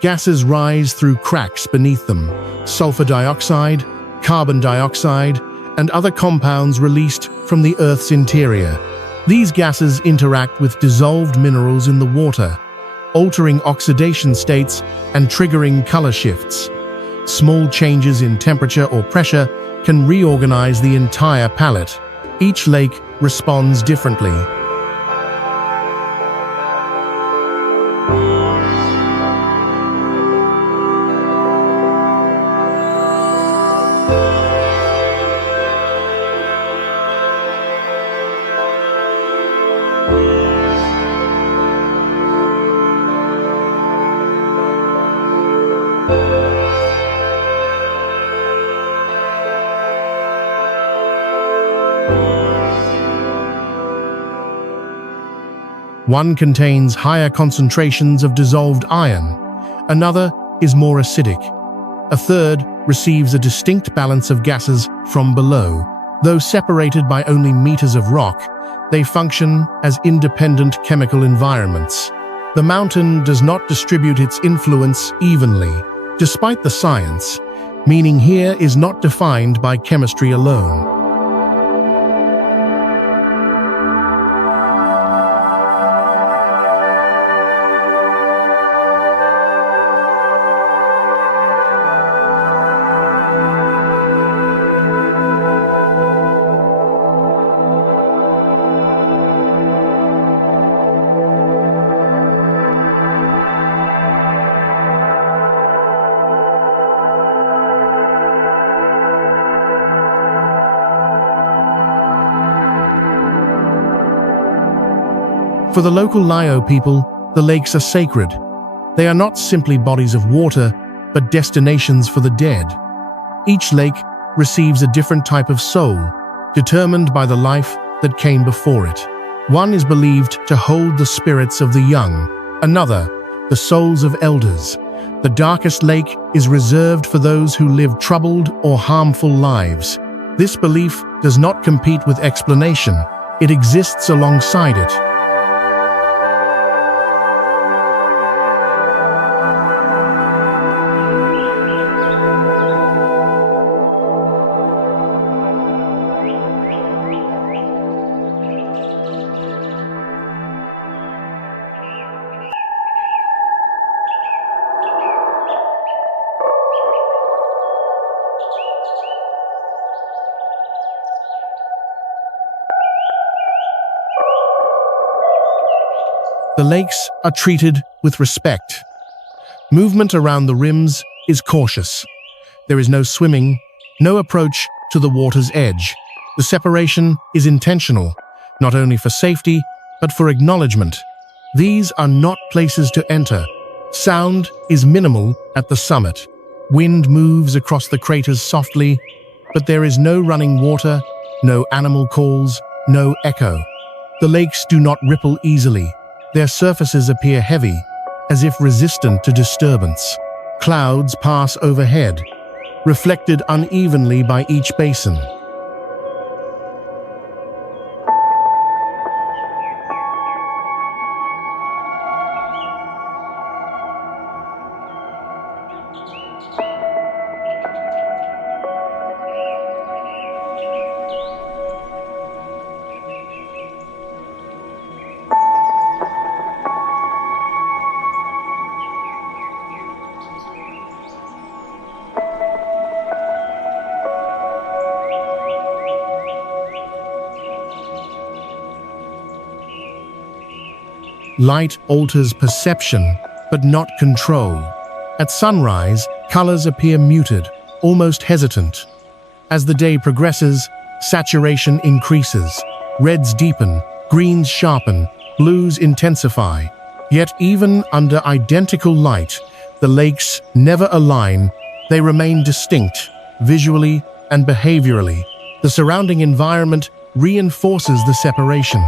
Gases rise through cracks beneath them, sulfur dioxide, carbon dioxide, and other compounds released from the Earth's interior. These gases interact with dissolved minerals in the water, altering oxidation states and triggering color shifts. Small changes in temperature or pressure can reorganize the entire palette. Each lake responds differently. One contains higher concentrations of dissolved iron, another is more acidic. A third receives a distinct balance of gases from below. Though separated by only meters of rock, they function as independent chemical environments. The mountain does not distribute its influence evenly, despite the science. Meaning here is not defined by chemistry alone. For the local Lao people, the lakes are sacred. They are not simply bodies of water, but destinations for the dead. Each lake receives a different type of soul, determined by the life that came before it. One is believed to hold the spirits of the young, another, the souls of elders. The darkest lake is reserved for those who live troubled or harmful lives. This belief does not compete with explanation. It exists alongside it. The lakes are treated with respect. Movement around the rims is cautious. There is no swimming, no approach to the water's edge. The separation is intentional, not only for safety, but for acknowledgement. These are not places to enter. Sound is minimal at the summit. Wind moves across the craters softly, but there is no running water, no animal calls, no echo. The lakes do not ripple easily. Their surfaces appear heavy, as if resistant to disturbance. Clouds pass overhead, reflected unevenly by each basin. Light alters perception, but not control. At sunrise, colors appear muted, almost hesitant. As the day progresses, saturation increases. Reds deepen, greens sharpen, blues intensify. Yet even under identical light, the lakes never align. They remain distinct, visually and behaviorally. The surrounding environment reinforces the separation.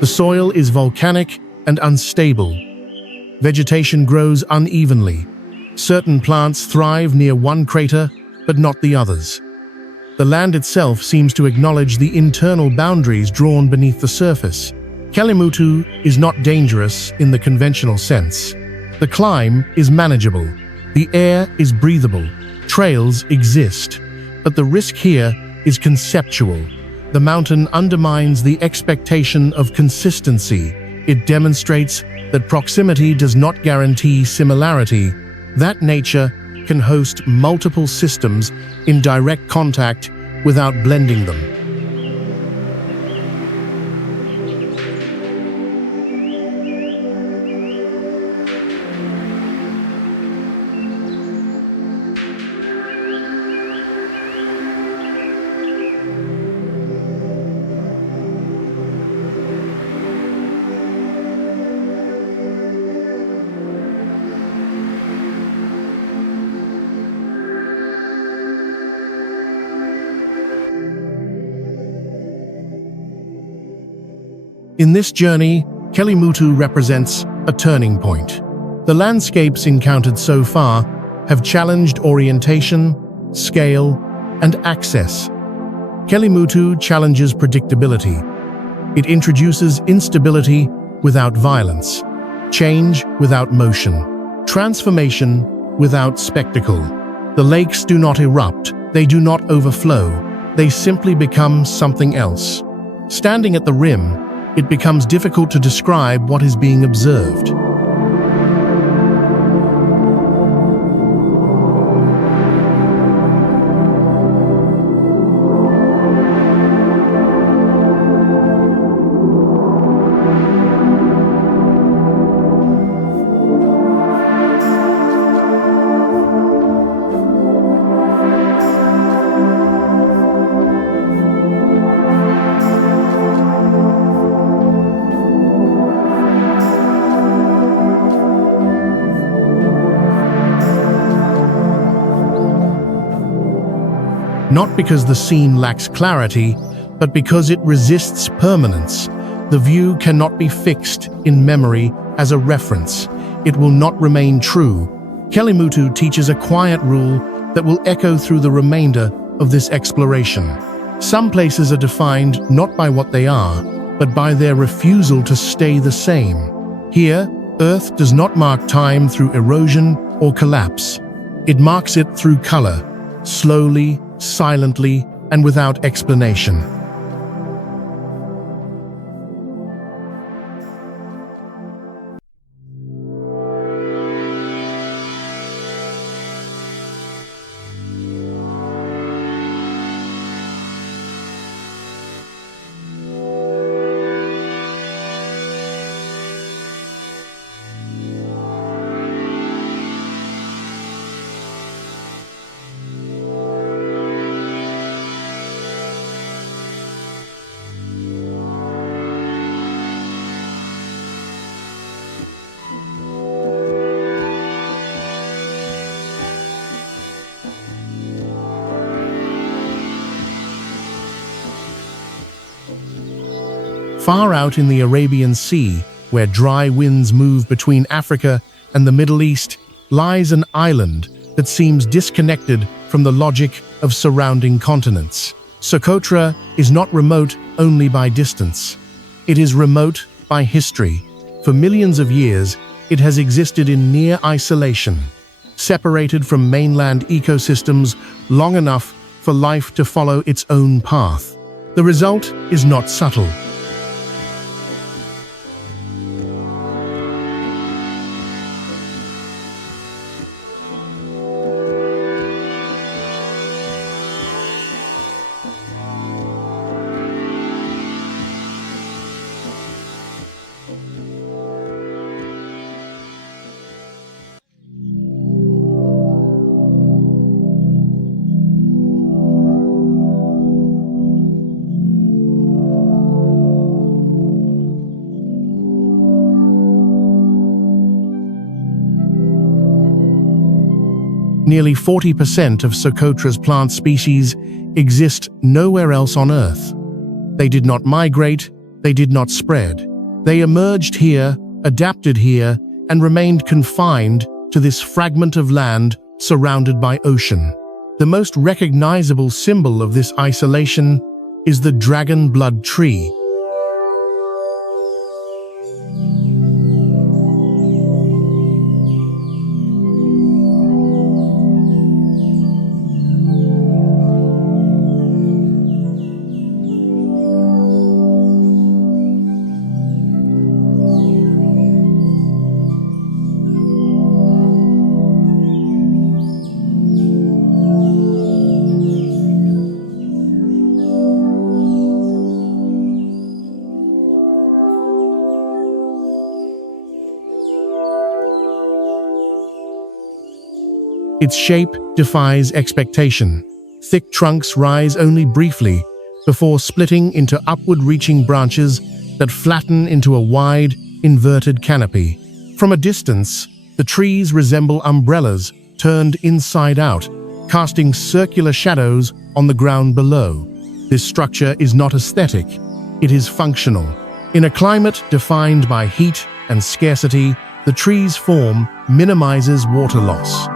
The soil is volcanic and unstable. Vegetation grows unevenly. Certain plants thrive near one crater, but not the others. The land itself seems to acknowledge the internal boundaries drawn beneath the surface. Kelimutu is not dangerous in the conventional sense. The climb is manageable. The air is breathable. Trails exist. But the risk here is conceptual. The mountain undermines the expectation of consistency. It demonstrates that proximity does not guarantee similarity. That nature can host multiple systems in direct contact without blending them. In this journey, Kelimutu represents a turning point. The landscapes encountered so far have challenged orientation, scale, and access. Kelimutu challenges predictability. It introduces instability without violence, change without motion, transformation without spectacle. The lakes do not erupt, they do not overflow, they simply become something else. Standing at the rim, it becomes difficult to describe what is being observed. Not because the scene lacks clarity, but because it resists permanence. The view cannot be fixed in memory as a reference. It will not remain true. Kelimutu teaches a quiet rule that will echo through the remainder of this exploration. Some places are defined not by what they are, but by their refusal to stay the same. Here, Earth does not mark time through erosion or collapse. It marks it through color, slowly, silently, and without explanation. Far out in the Arabian Sea, where dry winds move between Africa and the Middle East, lies an island that seems disconnected from the logic of surrounding continents. Socotra is not remote only by distance. It is remote by history. For millions of years, it has existed in near isolation, separated from mainland ecosystems long enough for life to follow its own path. The result is not subtle. Nearly 40% of Socotra's plant species exist nowhere else on Earth. They did not migrate, they did not spread. They emerged here, adapted here, and remained confined to this fragment of land surrounded by ocean. The most recognizable symbol of this isolation is the dragon blood tree. Its shape defies expectation. Thick trunks rise only briefly before splitting into upward-reaching branches that flatten into a wide, inverted canopy. From a distance, the trees resemble umbrellas turned inside out, casting circular shadows on the ground below. This structure is not aesthetic, it is functional. In a climate defined by heat and scarcity, the tree's form minimizes water loss.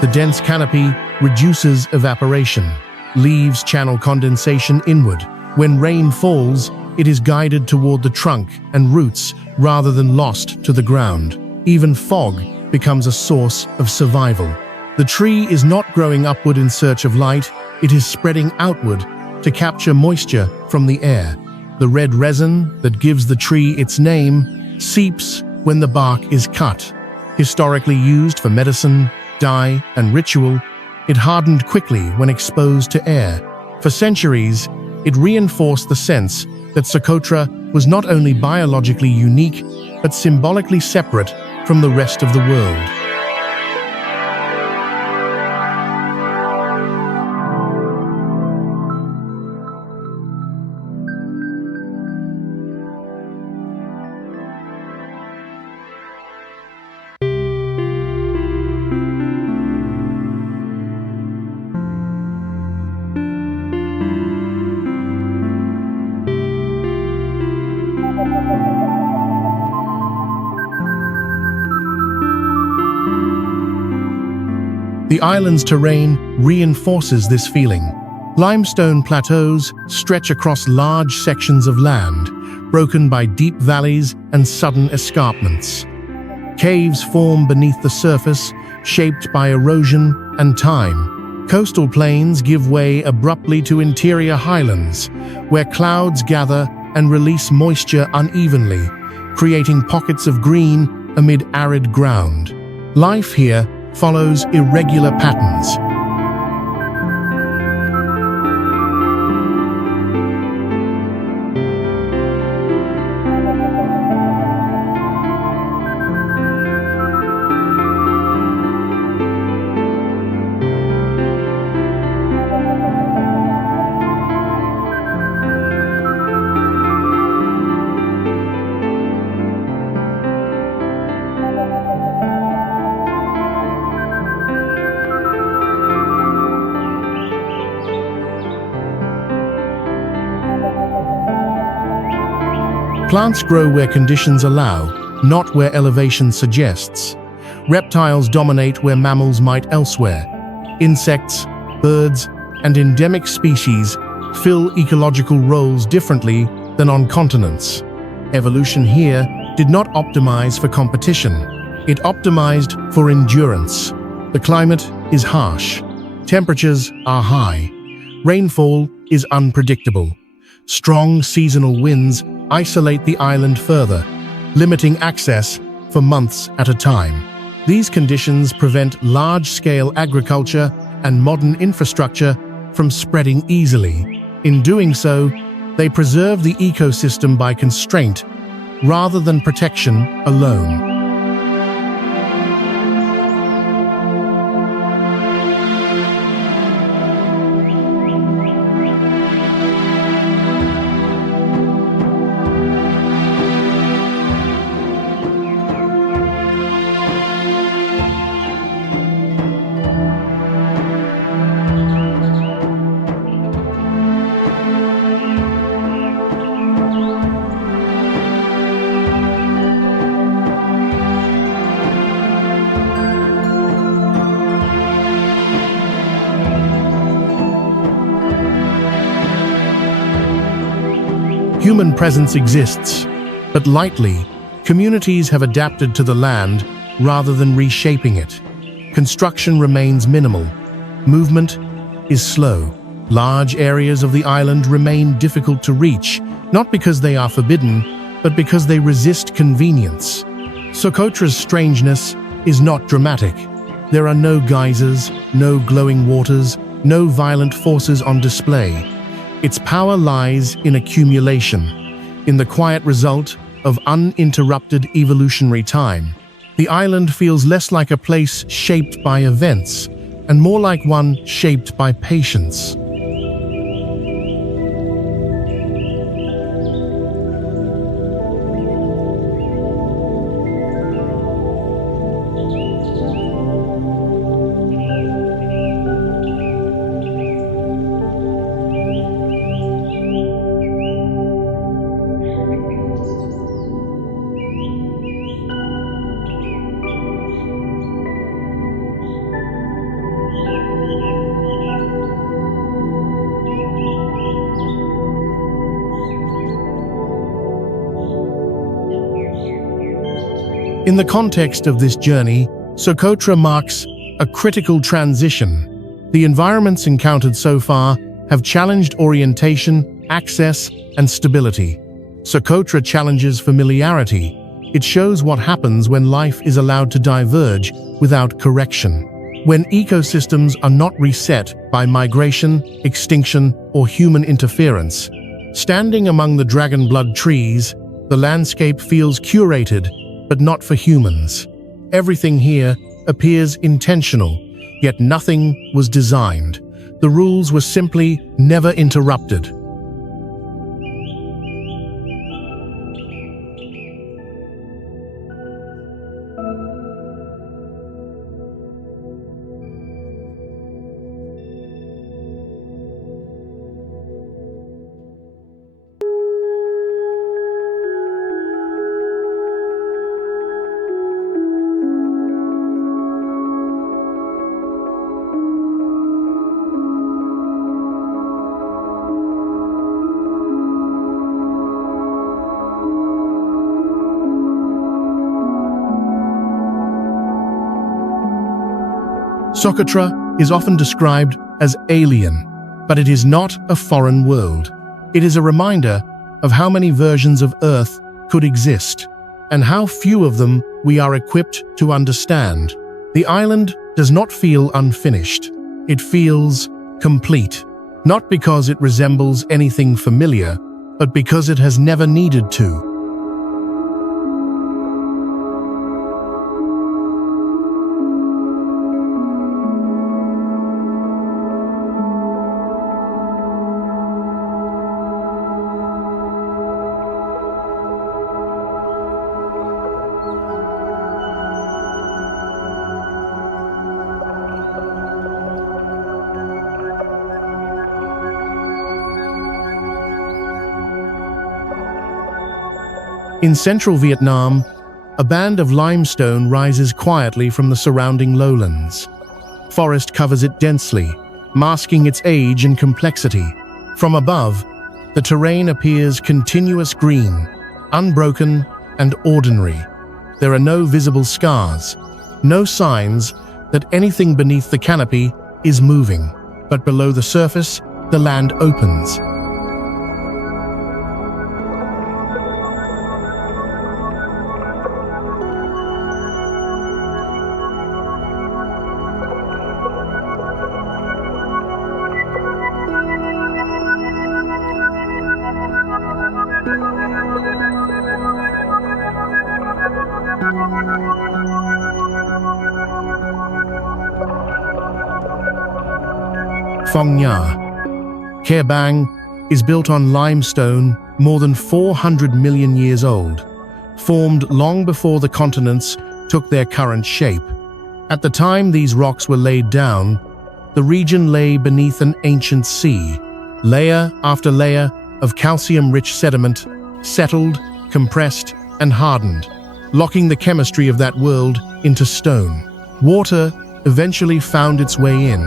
The dense canopy reduces evaporation. Leaves channel condensation inward. When rain falls, it is guided toward the trunk and roots rather than lost to the ground. Even fog becomes a source of survival. The tree is not growing upward in search of light, it is spreading outward to capture moisture from the air. The red resin that gives the tree its name seeps when the bark is cut. Historically used for medicine, dye, and ritual, it hardened quickly when exposed to air. For centuries, it reinforced the sense that Socotra was not only biologically unique, but symbolically separate from the rest of the world. The island's terrain reinforces this feeling. Limestone plateaus stretch across large sections of land, broken by deep valleys and sudden escarpments. Caves form beneath the surface, shaped by erosion and time. Coastal plains give way abruptly to interior highlands, where clouds gather and release moisture unevenly, creating pockets of green amid arid ground. Life here follows irregular patterns. Plants grow where conditions allow, not where elevation suggests. Reptiles dominate where mammals might elsewhere. Insects, birds, and endemic species fill ecological roles differently than on continents. Evolution here did not optimize for competition. It optimized for endurance. The climate is harsh. Temperatures are high. Rainfall is unpredictable. Strong seasonal winds isolate the island further, limiting access for months at a time. These conditions prevent large-scale agriculture and modern infrastructure from spreading easily. In doing so, they preserve the ecosystem by constraint rather than protection alone. Human presence exists, but lightly, communities have adapted to the land rather than reshaping it. Construction remains minimal. Movement is slow. Large areas of the island remain difficult to reach, not because they are forbidden, but because they resist convenience. Socotra's strangeness is not dramatic. There are no geysers, no glowing waters, no violent forces on display. Its power lies in accumulation, in the quiet result of uninterrupted evolutionary time. The island feels less like a place shaped by events, and more like one shaped by patience. In the context of this journey, Socotra marks a critical transition. The environments encountered so far have challenged orientation, access, and stability. Socotra challenges familiarity. It shows what happens when life is allowed to diverge without correction. When ecosystems are not reset by migration, extinction, or human interference. Standing among the dragon blood trees, the landscape feels curated, but not for humans. Everything here appears intentional, yet nothing was designed. The rules were simply never interrupted. Socotra is often described as alien, but it is not a foreign world. It is a reminder of how many versions of Earth could exist, and how few of them we are equipped to understand. The island does not feel unfinished. It feels complete, not because it resembles anything familiar, but because it has never needed to. In central Vietnam, a band of limestone rises quietly from the surrounding lowlands. Forest covers it densely, masking its age and complexity. From above, the terrain appears continuous green, unbroken and ordinary. There are no visible scars, no signs that anything beneath the canopy is moving. But below the surface, the land opens. Phong Nha. Khe Bang is built on limestone more than 400 million years old, formed long before the continents took their current shape. At the time these rocks were laid down, the region lay beneath an ancient sea. Layer after layer of calcium-rich sediment settled, compressed, and hardened, locking the chemistry of that world into stone. Water eventually found its way in.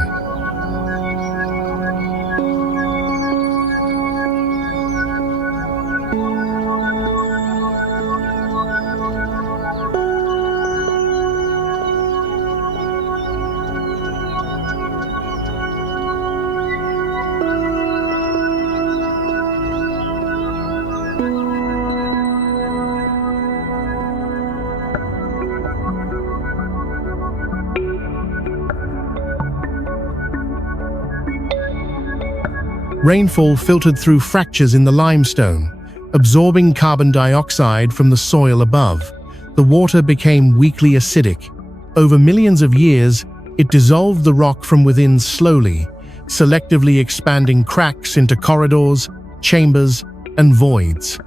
Rainfall filtered through fractures in the limestone, absorbing carbon dioxide from the soil above. The water became weakly acidic. Over millions of years, it dissolved the rock from within slowly, selectively expanding cracks into corridors, chambers, and voids.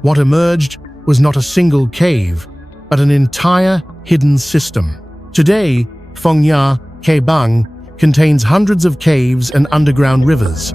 What emerged was not a single cave, but an entire hidden system. Today, Fengya Kebang contains hundreds of caves and underground rivers.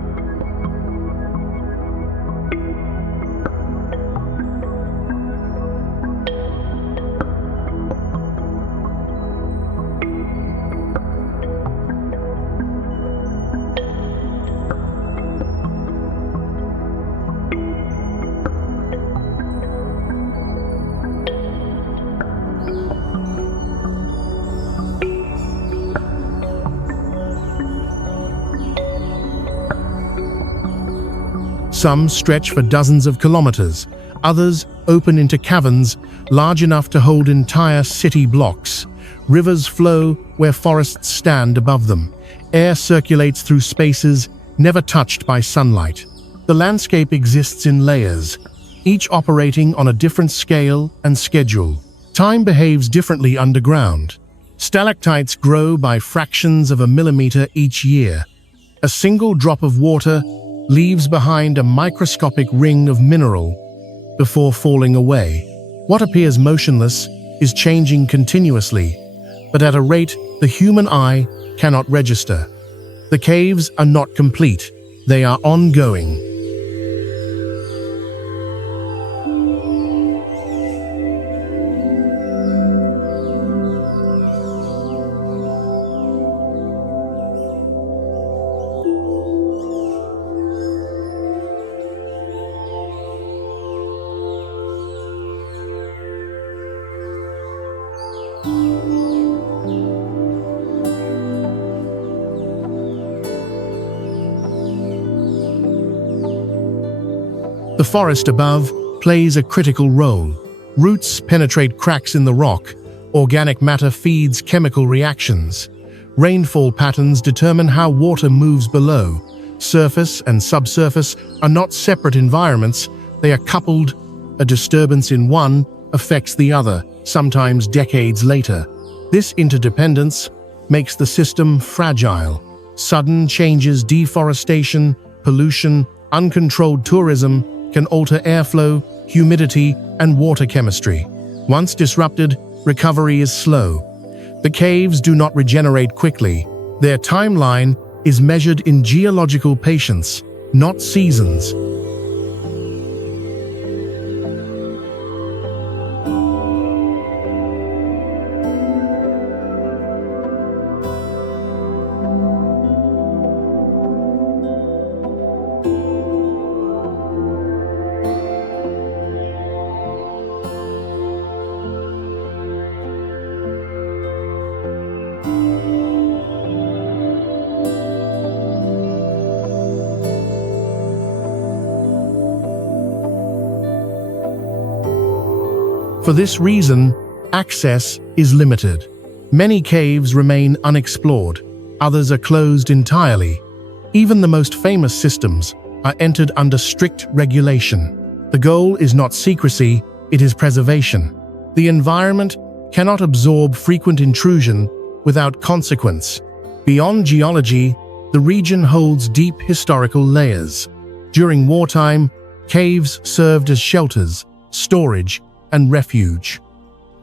Some stretch for dozens of kilometers, others open into caverns large enough to hold entire city blocks. Rivers flow where forests stand above them. Air circulates through spaces never touched by sunlight. The landscape exists in layers, each operating on a different scale and schedule. Time behaves differently underground. Stalactites grow by fractions of a millimeter each year. A single drop of water leaves behind a microscopic ring of mineral before falling away. What appears motionless is changing continuously, but at a rate the human eye cannot register. The caves are not complete, they are ongoing. The forest above plays a critical role. Roots penetrate cracks in the rock. Organic matter feeds chemical reactions. Rainfall patterns determine how water moves below. Surface and subsurface are not separate environments, they are coupled. A disturbance in one affects the other, sometimes decades later. This interdependence makes the system fragile. Sudden changes, deforestation, pollution, uncontrolled tourism can alter airflow, humidity, and water chemistry. Once disrupted, recovery is slow. The caves do not regenerate quickly. Their timeline is measured in geological patience, not seasons. For this reason, access is limited. Many caves remain unexplored, others are closed entirely. Even the most famous systems are entered under strict regulation. The goal is not secrecy, it is preservation. The environment cannot absorb frequent intrusion without consequence. Beyond geology, the region holds deep historical layers. During wartime, caves served as shelters, storage, and refuge.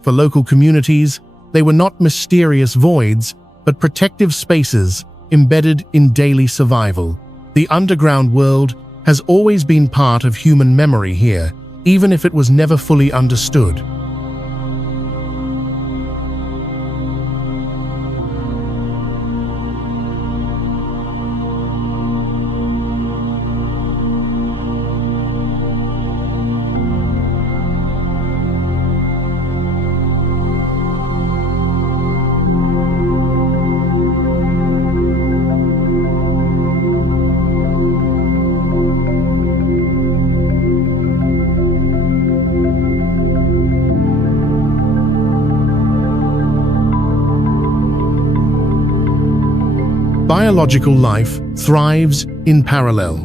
For local communities, they were not mysterious voids, but protective spaces embedded in daily survival. The underground world has always been part of human memory here, even if it was never fully understood. Biological life thrives in parallel.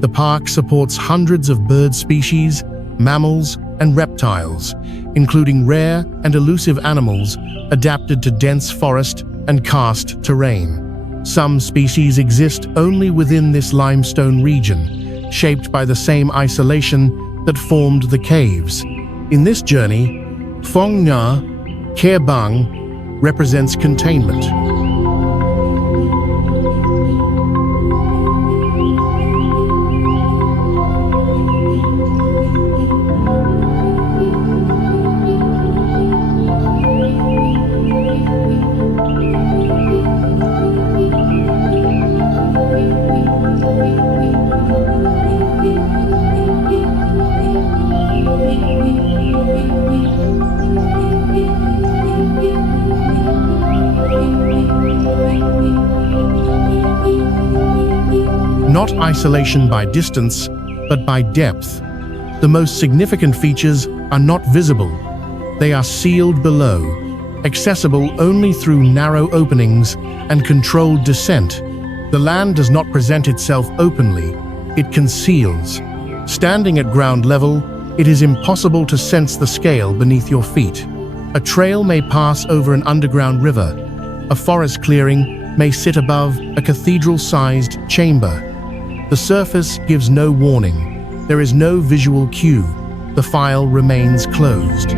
The park supports hundreds of bird species, mammals, and reptiles, including rare and elusive animals adapted to dense forest and karst terrain. Some species exist only within this limestone region, shaped by the same isolation that formed the caves. In this journey, Phong Nha Khe Bang represents containment. Not isolation by distance, but by depth. The most significant features are not visible. They are sealed below, accessible only through narrow openings and controlled descent. The land does not present itself openly, it conceals. Standing at ground level, it is impossible to sense the scale beneath your feet. A trail may pass over an underground river. A forest clearing may sit above a cathedral-sized chamber. The surface gives no warning. There is no visual cue. The file remains closed.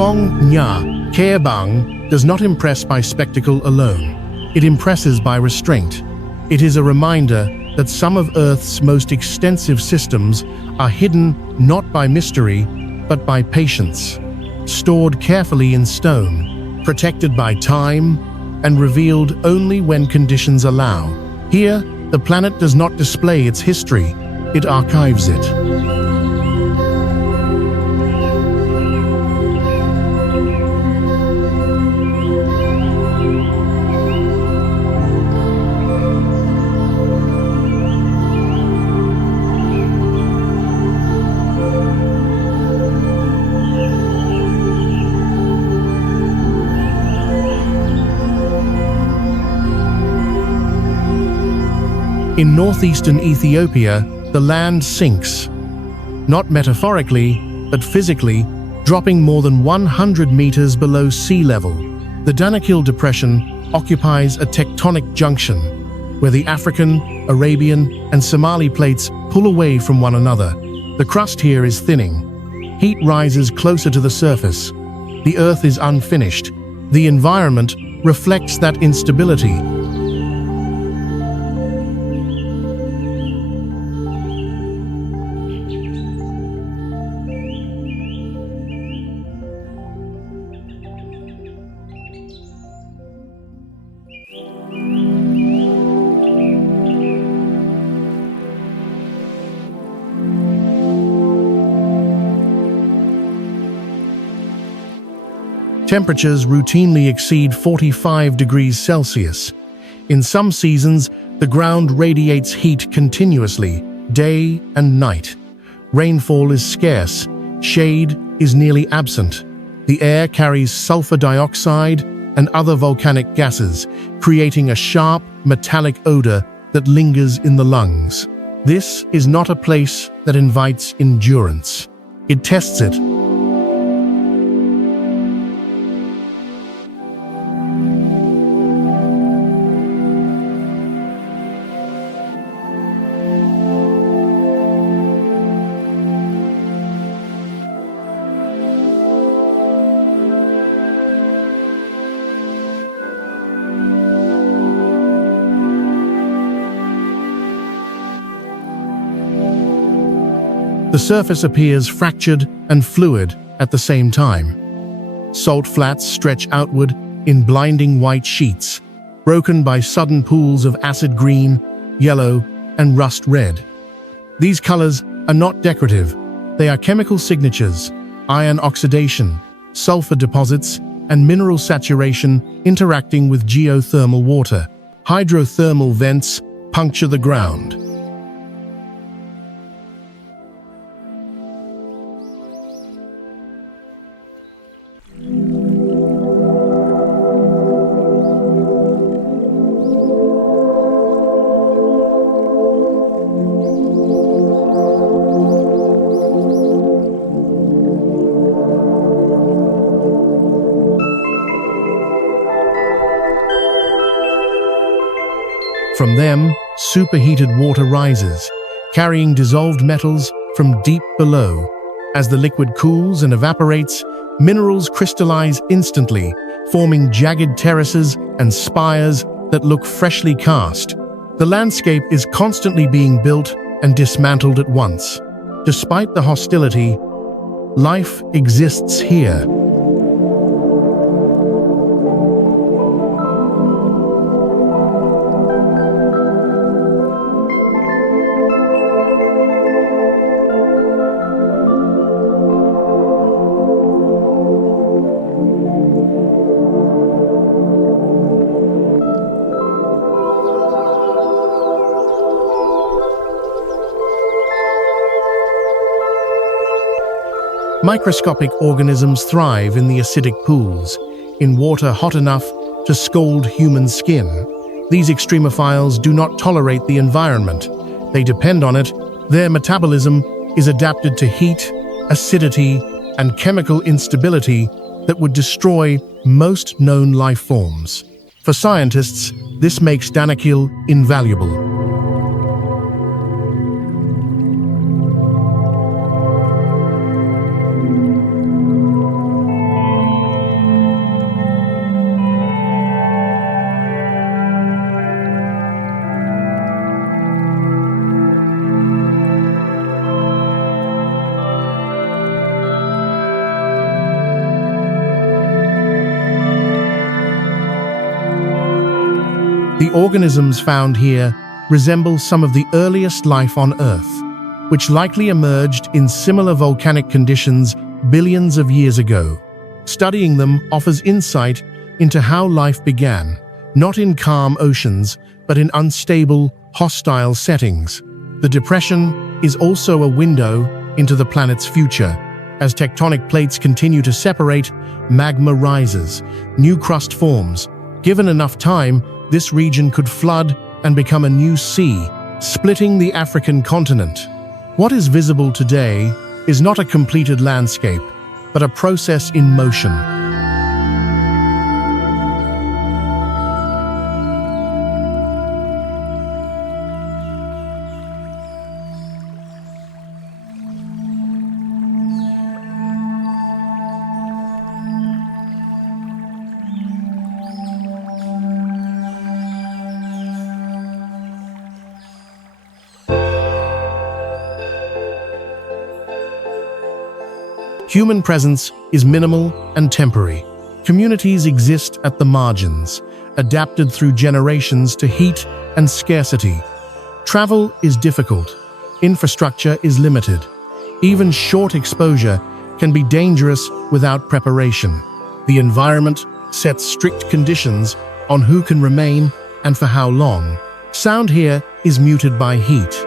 Phong Nha Khe Bang does not impress by spectacle alone. It impresses by restraint. It is a reminder that some of Earth's most extensive systems are hidden not by mystery, but by patience. Stored carefully in stone, protected by time, and revealed only when conditions allow. Here, the planet does not display its history, it archives it. In northeastern Ethiopia, the land sinks. Not metaphorically, but physically, dropping more than 100 meters below sea level. The Danakil Depression occupies a tectonic junction, where the African, Arabian, and Somali plates pull away from one another. The crust here is thinning. Heat rises closer to the surface. The Earth is unfinished. The environment reflects that instability. Temperatures routinely exceed 45 degrees Celsius. In some seasons, the ground radiates heat continuously, day and night. Rainfall is scarce, shade is nearly absent. The air carries sulfur dioxide and other volcanic gases, creating a sharp, metallic odor that lingers in the lungs. This is not a place that invites endurance. It tests it. The surface appears fractured and fluid at the same time. Salt flats stretch outward in blinding white sheets. broken by sudden pools of acid green, yellow, and rust red. These colors are not decorative. They are chemical signatures: iron oxidation, sulfur deposits, and mineral saturation interacting with geothermal water. Hydrothermal vents puncture the ground. From them, superheated water rises, carrying dissolved metals from deep below. As the liquid cools and evaporates, minerals crystallize instantly, forming jagged terraces and spires that look freshly cast. The landscape is constantly being built and dismantled at once. Despite the hostility, life exists here. Microscopic organisms thrive in the acidic pools, in water hot enough to scald human skin. These extremophiles do not tolerate the environment. They depend on it. Their metabolism is adapted to heat, acidity, and chemical instability that would destroy most known life forms. For scientists, this makes Danakil invaluable. The organisms found here resemble some of the earliest life on Earth, which likely emerged in similar volcanic conditions billions of years ago. Studying them offers insight into how life began, not in calm oceans, but in unstable, hostile settings. The depression is also a window into the planet's future. As tectonic plates continue to separate, magma rises, new crust forms. Given enough time, this region could flood and become a new sea, splitting the African continent. What is visible today is not a completed landscape, but a process in motion. Human presence is minimal and temporary. Communities exist at the margins, adapted through generations to heat and scarcity. Travel is difficult. Infrastructure is limited. Even short exposure can be dangerous without preparation. The environment sets strict conditions on who can remain and for how long. Sound here is muted by heat.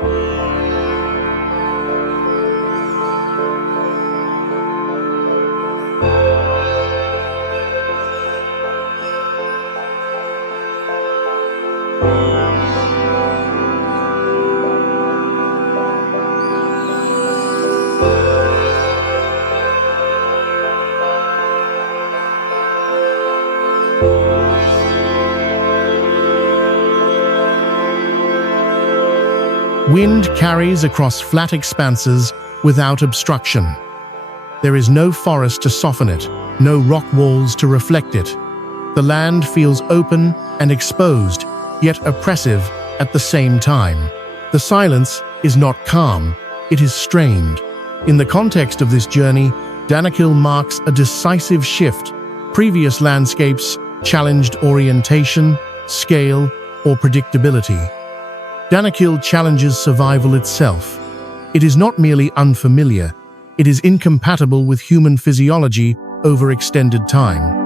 Wind carries across flat expanses without obstruction. There is no forest to soften it, no rock walls to reflect it. The land feels open and exposed, yet oppressive at the same time. The silence is not calm, it is strained. In the context of this journey, Danakil marks a decisive shift. Previous landscapes challenged orientation, scale, or predictability. Danakil challenges survival itself. It is not merely unfamiliar, it is incompatible with human physiology over extended time.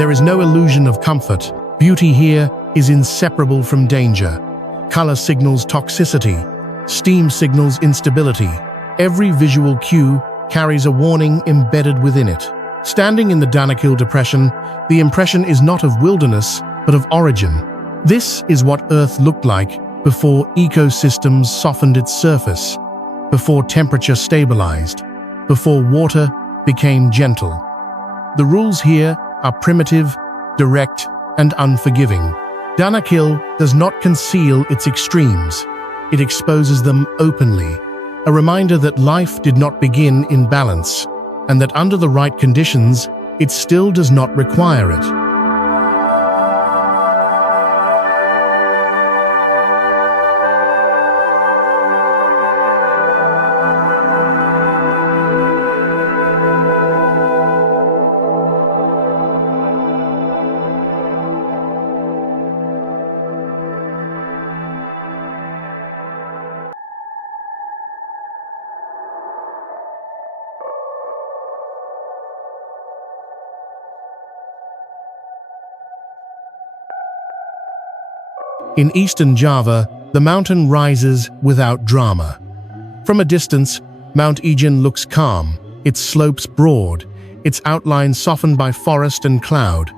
There is no illusion of comfort. Beauty here is inseparable from danger. Color signals toxicity. Steam signals instability. Every visual cue carries a warning embedded within it. Standing in the Danakil Depression, the impression is not of wilderness, but of origin. This is what Earth looked like before ecosystems softened its surface, before temperature stabilized, before water became gentle. The rules here are primitive, direct, and unforgiving. Danakil does not conceal its extremes. It exposes them openly, a reminder that life did not begin in balance, and that under the right conditions, it still does not require it. In eastern Java, the mountain rises without drama. From a distance, Mount Ijen looks calm, its slopes broad, its outlines softened by forest and cloud.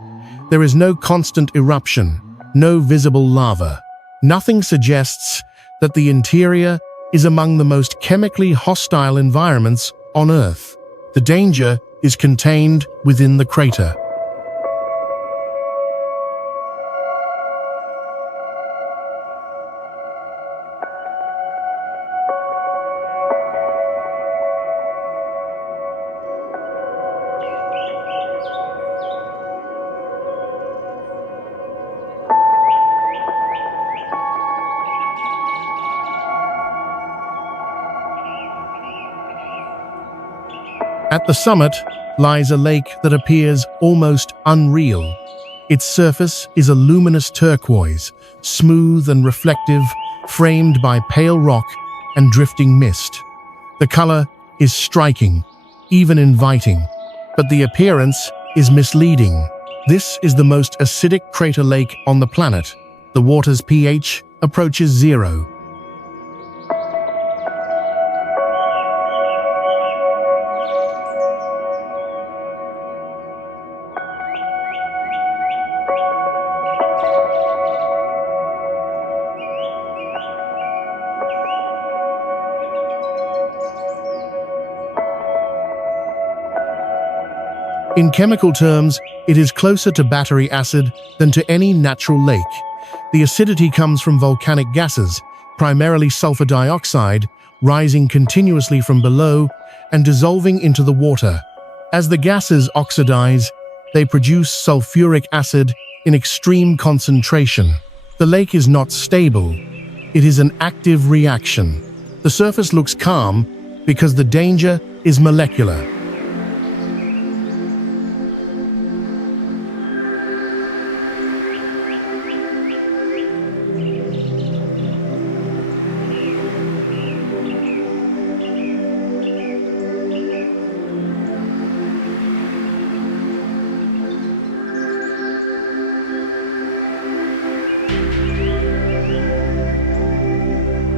There is no constant eruption, no visible lava. Nothing suggests that the interior is among the most chemically hostile environments on Earth. The danger is contained within the crater. At the summit lies a lake that appears almost unreal. Its surface is a luminous turquoise, smooth and reflective, framed by pale rock and drifting mist. The color is striking, even inviting, but the appearance is misleading. This is the most acidic crater lake on the planet. The water's pH approaches 0. In chemical terms, it is closer to battery acid than to any natural lake. The acidity comes from volcanic gases, primarily sulfur dioxide, rising continuously from below and dissolving into the water. As the gases oxidize, they produce sulfuric acid in extreme concentration. The lake is not stable. It is an active reaction. The surface looks calm because the danger is molecular.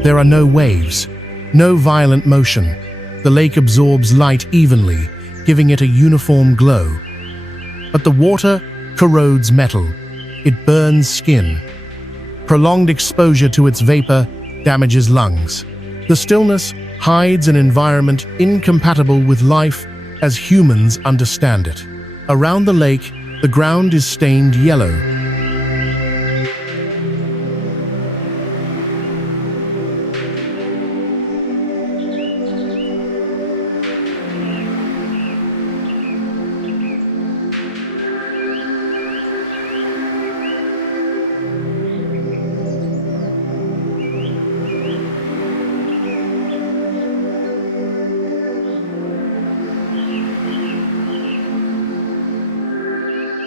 There are no waves, no violent motion. The lake absorbs light evenly, giving it a uniform glow. But the water corrodes metal. It burns skin. Prolonged exposure to its vapor damages lungs. The stillness hides an environment incompatible with life as humans understand it. Around the lake, the ground is stained yellow.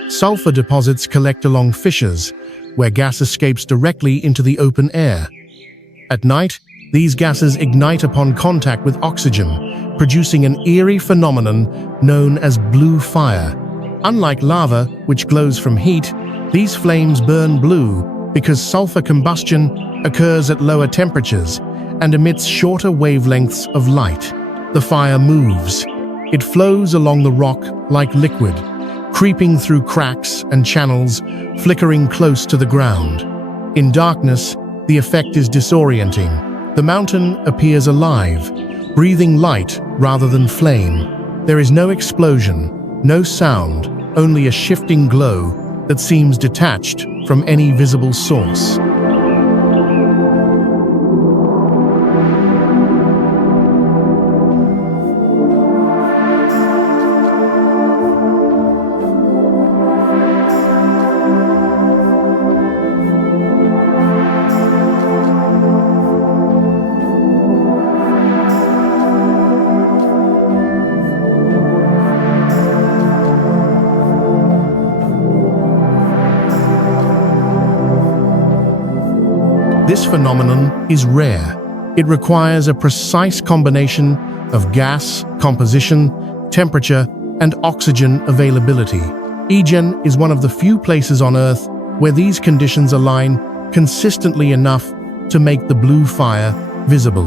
Sulfur deposits collect along fissures, where gas escapes directly into the open air. At night, these gases ignite upon contact with oxygen, producing an eerie phenomenon known as blue fire. Unlike lava, which glows from heat, these flames burn blue because sulfur combustion occurs at lower temperatures and emits shorter wavelengths of light. The fire moves. It flows along the rock like liquid, creeping through cracks and channels, flickering close to the ground. In darkness, the effect is disorienting. The mountain appears alive, breathing light rather than flame. There is no explosion, no sound, only a shifting glow that seems detached from any visible source. This phenomenon is rare. It requires a precise combination of gas, composition, temperature, and oxygen availability. Egen is one of the few places on Earth where these conditions align consistently enough to make the blue fire visible.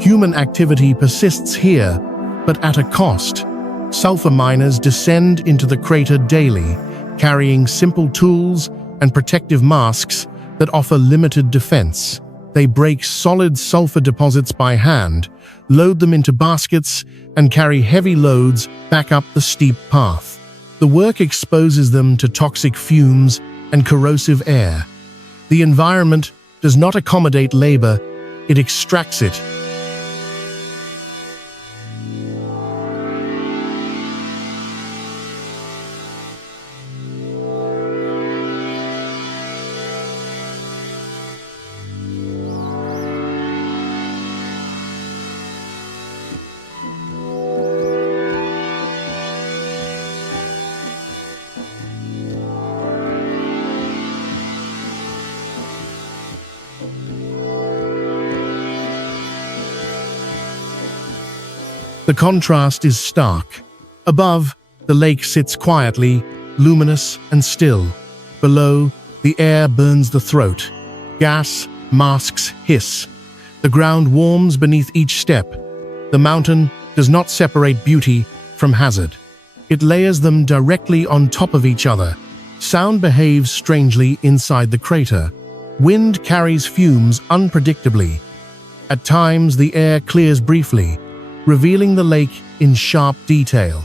Human activity persists here, but at a cost. Sulfur miners descend into the crater daily, carrying simple tools and protective masks that offer limited defense. They break solid sulfur deposits by hand, load them into baskets, and carry heavy loads back up the steep path. The work exposes them to toxic fumes and corrosive air. The environment does not accommodate labor, it extracts it. The contrast is stark. Above, the lake sits quietly, luminous and still. Below, the air burns the throat. Gas, masks hiss. The ground warms beneath each step. The mountain does not separate beauty from hazard. It layers them directly on top of each other. Sound behaves strangely inside the crater. Wind carries fumes unpredictably. At times, the air clears briefly, revealing the lake in sharp detail.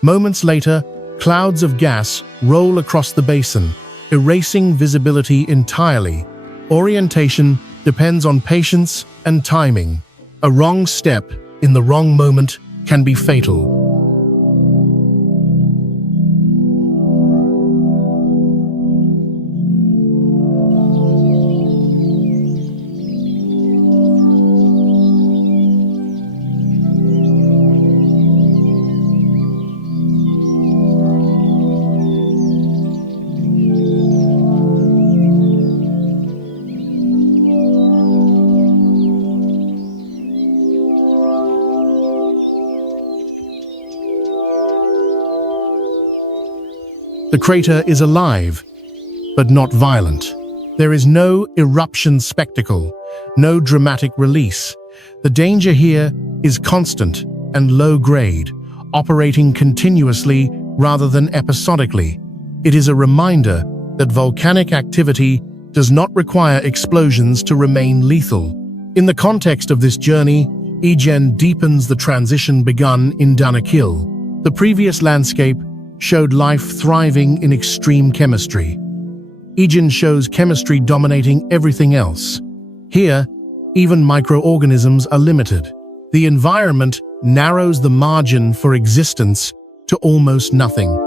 Moments later, clouds of gas roll across the basin, erasing visibility entirely. Orientation depends on patience and timing. A wrong step in the wrong moment can be fatal. The crater is alive, but not violent. There is no eruption spectacle, no dramatic release. The danger here is constant and low-grade, operating continuously rather than episodically. It is a reminder that volcanic activity does not require explosions to remain lethal. In the context of this journey, Egen deepens the transition begun in Danakil. The previous landscape showed life thriving in extreme chemistry. Egen shows chemistry dominating everything else. Here, even microorganisms are limited. The environment narrows the margin for existence to almost nothing.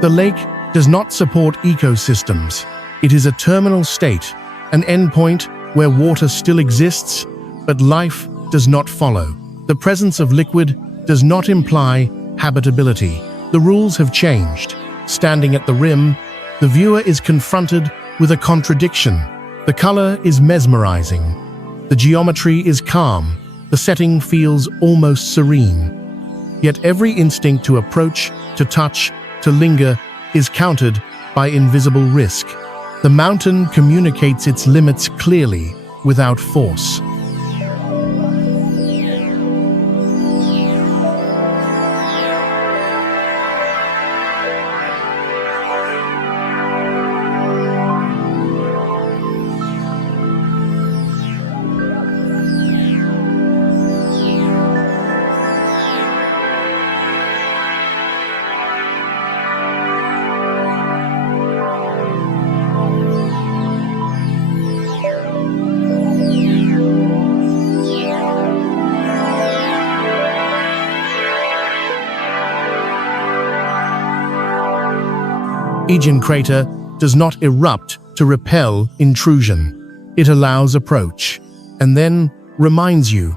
The lake does not support ecosystems. It is a terminal state, an endpoint where water still exists, but life does not follow. The presence of liquid does not imply habitability. The rules have changed. Standing at the rim, the viewer is confronted with a contradiction. The color is mesmerizing. The geometry is calm. The setting feels almost serene. Yet every instinct to approach, to touch, to linger is countered by invisible risk. The mountain communicates its limits clearly, without force. Egen crater does not erupt to repel intrusion. It allows approach, and then reminds you,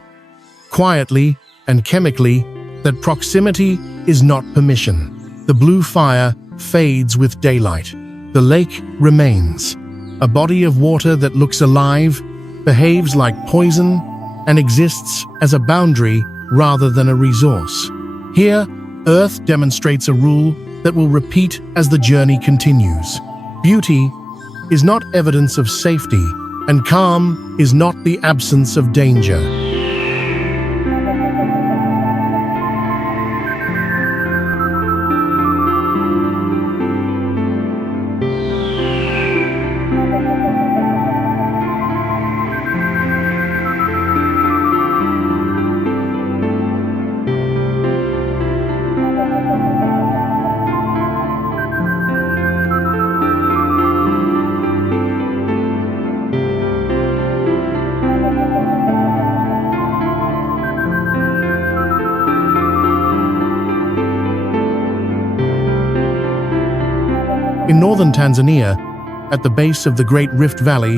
quietly and chemically, that proximity is not permission. The blue fire fades with daylight. The lake remains, a body of water that looks alive, behaves like poison, and exists as a boundary rather than a resource. Here, Earth demonstrates a rule that will repeat as the journey continues. Beauty is not evidence of safety, and calm is not the absence of danger. In northern Tanzania, at the base of the Great Rift Valley,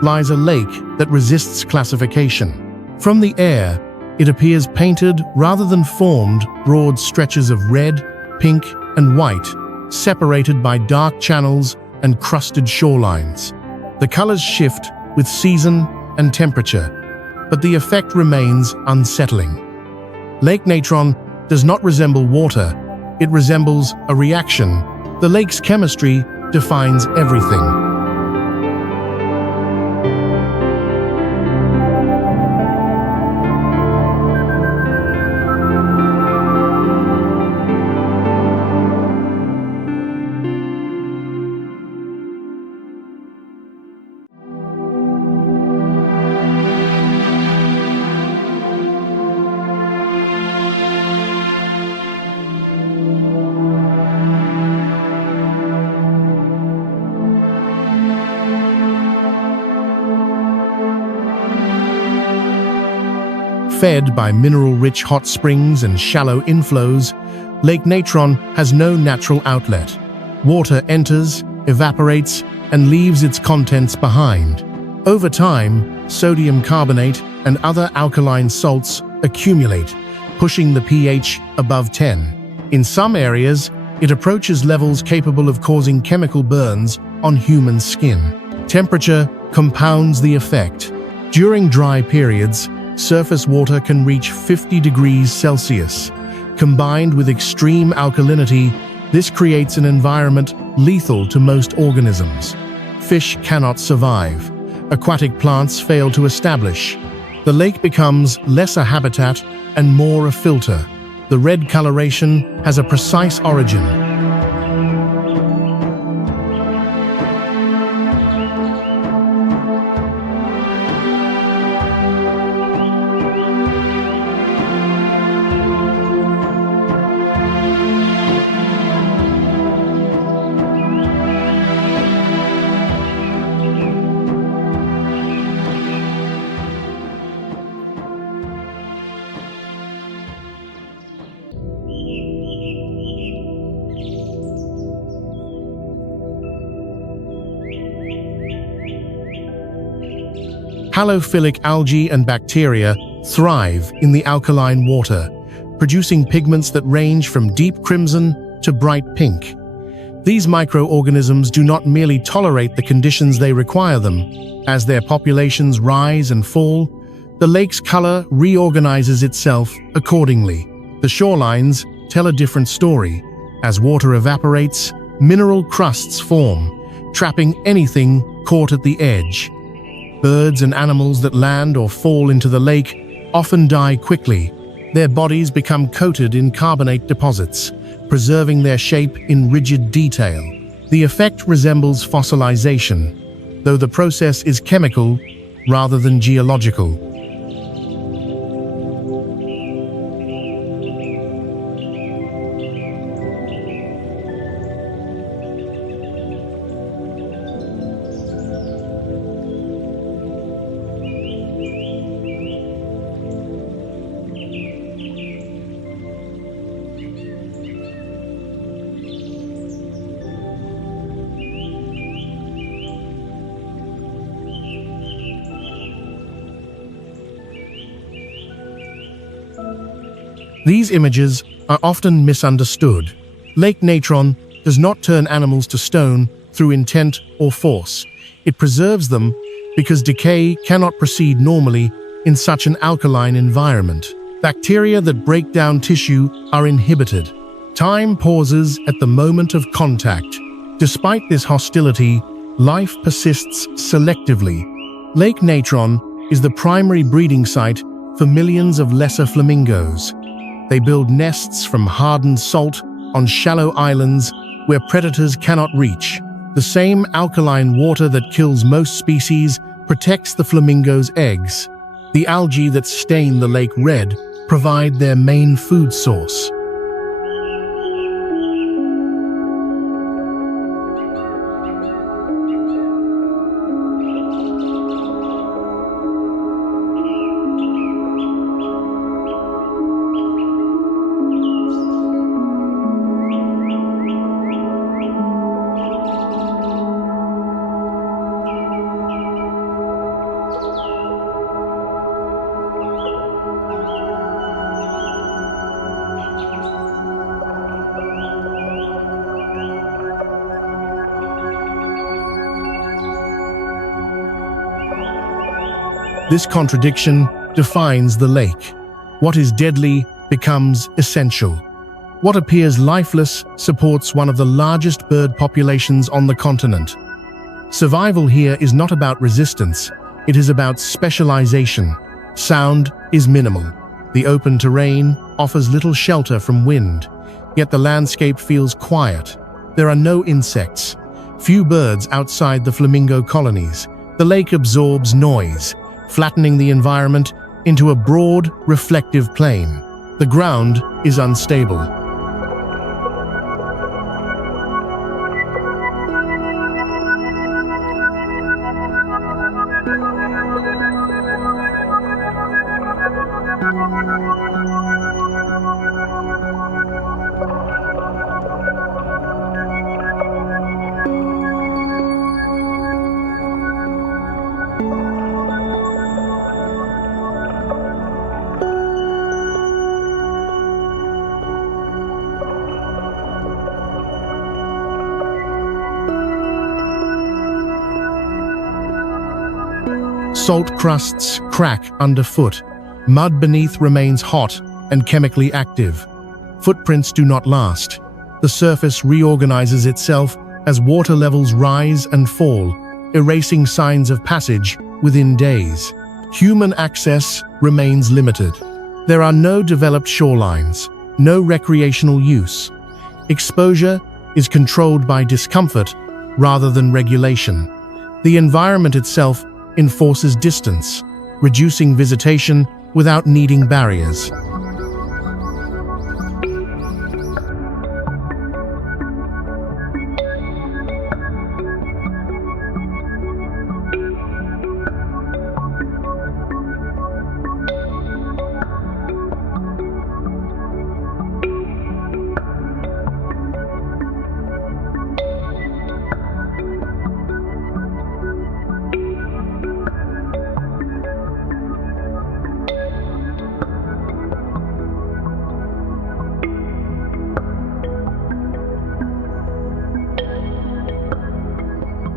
lies a lake that resists classification. From the air, it appears painted rather than formed, broad stretches of red, pink, and white, separated by dark channels and crusted shorelines. The colors shift with season and temperature, but the effect remains unsettling. Lake Natron does not resemble water, it resembles a reaction. The lake's chemistry defines everything. Fed by mineral-rich hot springs and shallow inflows, Lake Natron has no natural outlet. Water enters, evaporates, and leaves its contents behind. Over time, sodium carbonate and other alkaline salts accumulate, pushing the pH above 10. In some areas, it approaches levels capable of causing chemical burns on human skin. Temperature compounds the effect. During dry periods, surface water can reach 50 degrees Celsius. Combined with extreme alkalinity, this creates an environment lethal to most organisms. Fish cannot survive. Aquatic plants fail to establish. The lake becomes less a habitat and more a filter. The red coloration has a precise origin. Halophilic algae and bacteria thrive in the alkaline water, producing pigments that range from deep crimson to bright pink. These microorganisms do not merely tolerate the conditions they require them. As their populations rise and fall, the lake's color reorganizes itself accordingly. The shorelines tell a different story. As water evaporates, mineral crusts form, trapping anything caught at the edge. Birds and animals that land or fall into the lake often die quickly. Their bodies become coated in carbonate deposits, preserving their shape in rigid detail. The effect resembles fossilization, though the process is chemical rather than geological. These images are often misunderstood. Lake natron does not turn animals to stone through intent or force. It preserves them because decay cannot proceed normally in such an alkaline environment. Bacteria that break down tissue are inhibited. Time pauses at the moment of contact. Despite this hostility, life persists selectively. Lake natron is the primary breeding site for millions of lesser flamingos. They build nests from hardened salt on shallow islands where predators cannot reach. The same alkaline water that kills most species protects the flamingo's eggs. The algae that stain the lake red provide their main food source. This contradiction defines the lake. What is deadly becomes essential. What appears lifeless supports one of the largest bird populations on the continent. Survival here is not about resistance, it is about specialization. Sound is minimal. The open terrain offers little shelter from wind, yet the landscape feels quiet. There are no insects, few birds outside the flamingo colonies. The lake absorbs noise, flattening the environment into a broad, reflective plain. The ground is unstable. Salt crusts crack underfoot. Mud beneath remains hot and chemically active. Footprints do not last. The surface reorganizes itself as water levels rise and fall, erasing signs of passage within days. Human access remains limited. There are no developed shorelines, no recreational use. Exposure is controlled by discomfort rather than regulation. The environment itself enforces distance, reducing visitation without needing barriers.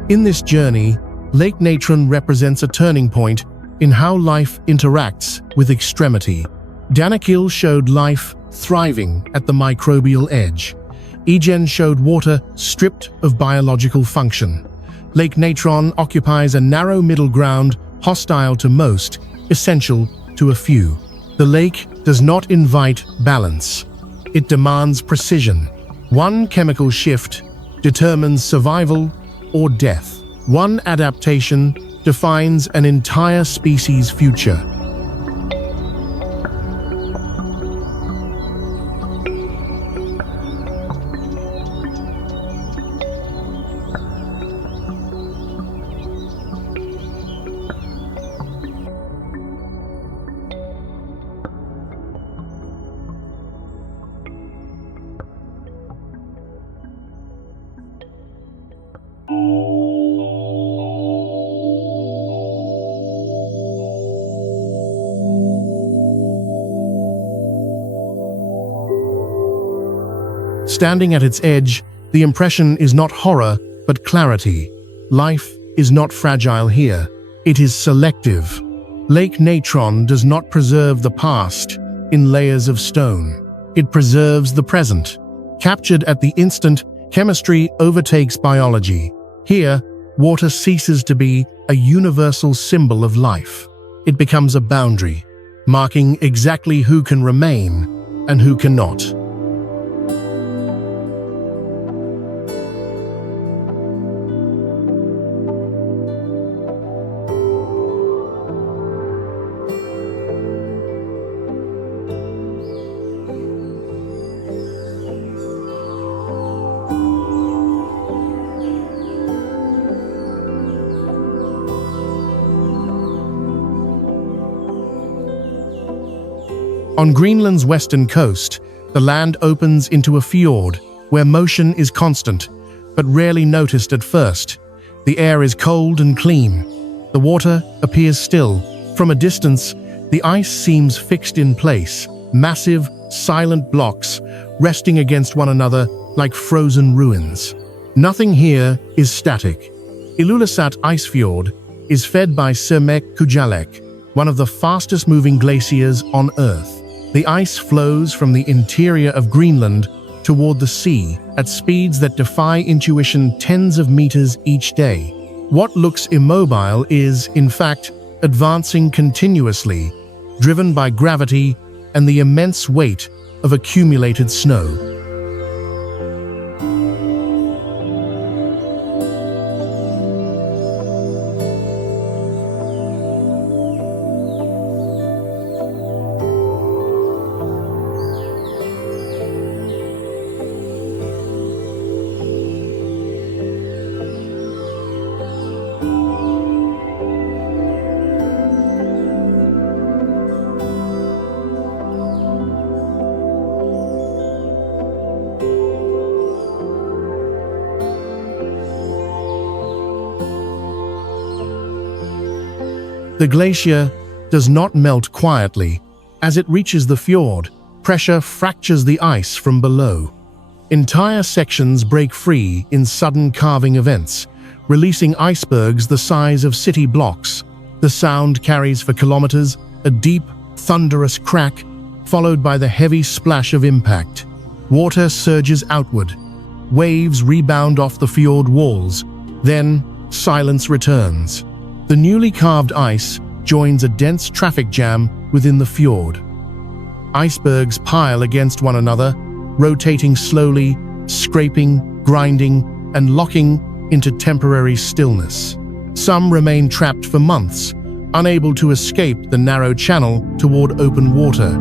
In this journey, Lake Natron represents a turning point in how life interacts with extremity. Danakil showed life thriving at the microbial edge. Egen showed water stripped of biological function. Lake Natron occupies a narrow middle ground hostile to most, essential to a few. The lake does not invite balance. It demands precision. One chemical shift determines survival or death. One adaptation defines an entire species' future. Standing at its edge, the impression is not horror, but clarity. Life is not fragile here. It is selective. Lake Natron does not preserve the past in layers of stone. It preserves the present. Captured at the instant, chemistry overtakes biology. Here, water ceases to be a universal symbol of life. It becomes a boundary, marking exactly who can remain and who cannot. On Greenland's western coast, the land opens into a fjord where motion is constant, but rarely noticed at first. The air is cold and clean. The water appears still. From a distance, the ice seems fixed in place, massive, silent blocks resting against one another like frozen ruins. Nothing here is static. Ilulissat Ice Fjord is fed by Sermek Kujalek, one of the fastest-moving glaciers on Earth. The ice flows from the interior of Greenland toward the sea at speeds that defy intuition tens of meters each day. What looks immobile is, in fact, advancing continuously, driven by gravity and the immense weight of accumulated snow. The glacier does not melt quietly. As it reaches the fjord, pressure fractures the ice from below. Entire sections break free in sudden carving events, releasing icebergs the size of city blocks. The sound carries for kilometers, a deep, thunderous crack, followed by the heavy splash of impact. Water surges outward. Waves rebound off the fjord walls. Then, silence returns. The newly carved ice joins a dense traffic jam within the fjord. Icebergs pile against one another, rotating slowly, scraping, grinding, and locking into temporary stillness. Some remain trapped for months, unable to escape the narrow channel toward open water.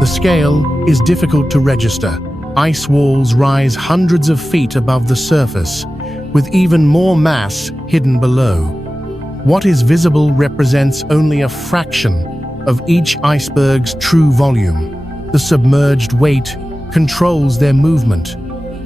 The scale is difficult to register. Ice walls rise hundreds of feet above the surface, with even more mass hidden below. What is visible represents only a fraction of each iceberg's true volume. The submerged weight controls their movement,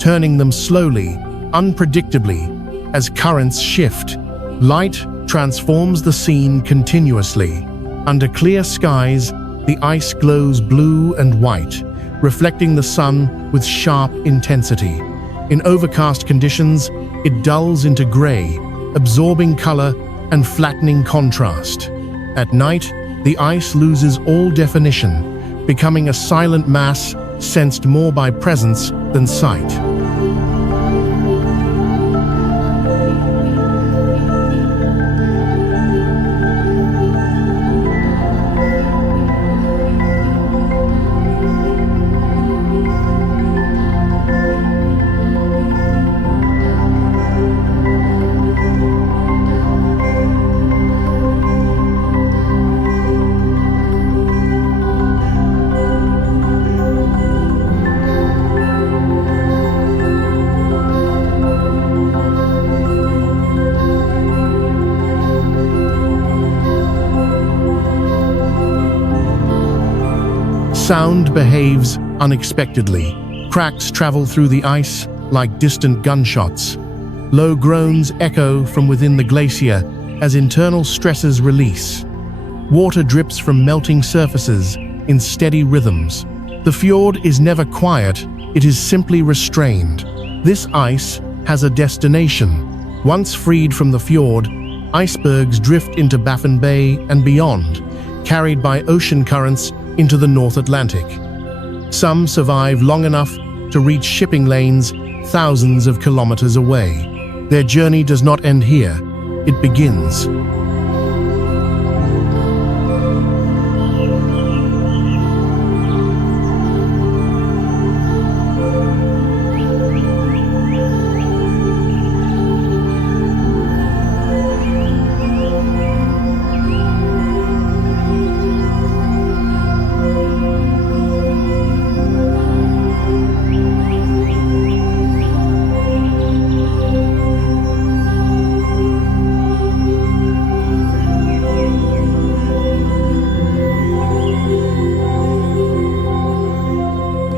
turning them slowly, unpredictably, as currents shift. Light transforms the scene continuously. Under clear skies, the ice glows blue and white, reflecting the sun with sharp intensity. In overcast conditions, it dulls into gray, absorbing color and flattening contrast. At night, the ice loses all definition, becoming a silent mass sensed more by presence than sight. Sound behaves unexpectedly. Cracks travel through the ice like distant gunshots. Low groans echo from within the glacier as internal stresses release. Water drips from melting surfaces in steady rhythms. The fjord is never quiet, it is simply restrained. This ice has a destination. Once freed from the fjord, icebergs drift into Baffin Bay and beyond, carried by ocean currents into the North Atlantic. Some survive long enough to reach shipping lanes thousands of kilometers away. Their journey does not end here, it begins.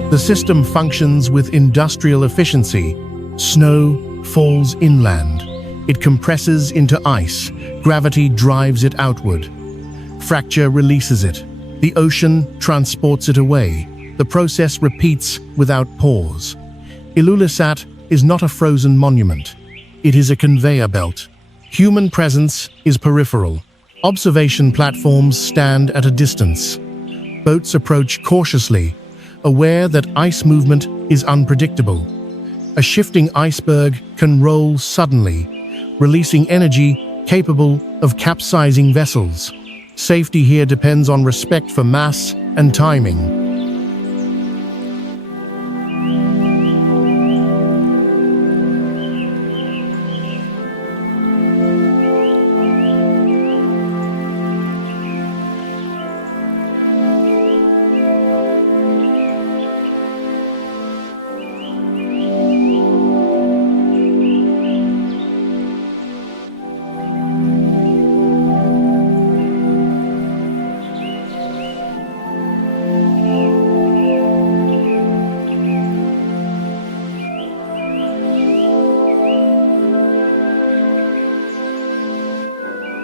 The system functions with industrial efficiency. Snow falls inland. It compresses into ice. Gravity drives it outward. Fracture releases it. The ocean transports it away. The process repeats without pause. Ilulissat is not a frozen monument. It is a conveyor belt. Human presence is peripheral. Observation platforms stand at a distance. Boats approach cautiously, aware that ice movement is unpredictable. A shifting iceberg can roll suddenly, releasing energy capable of capsizing vessels. Safety here depends on respect for mass and timing.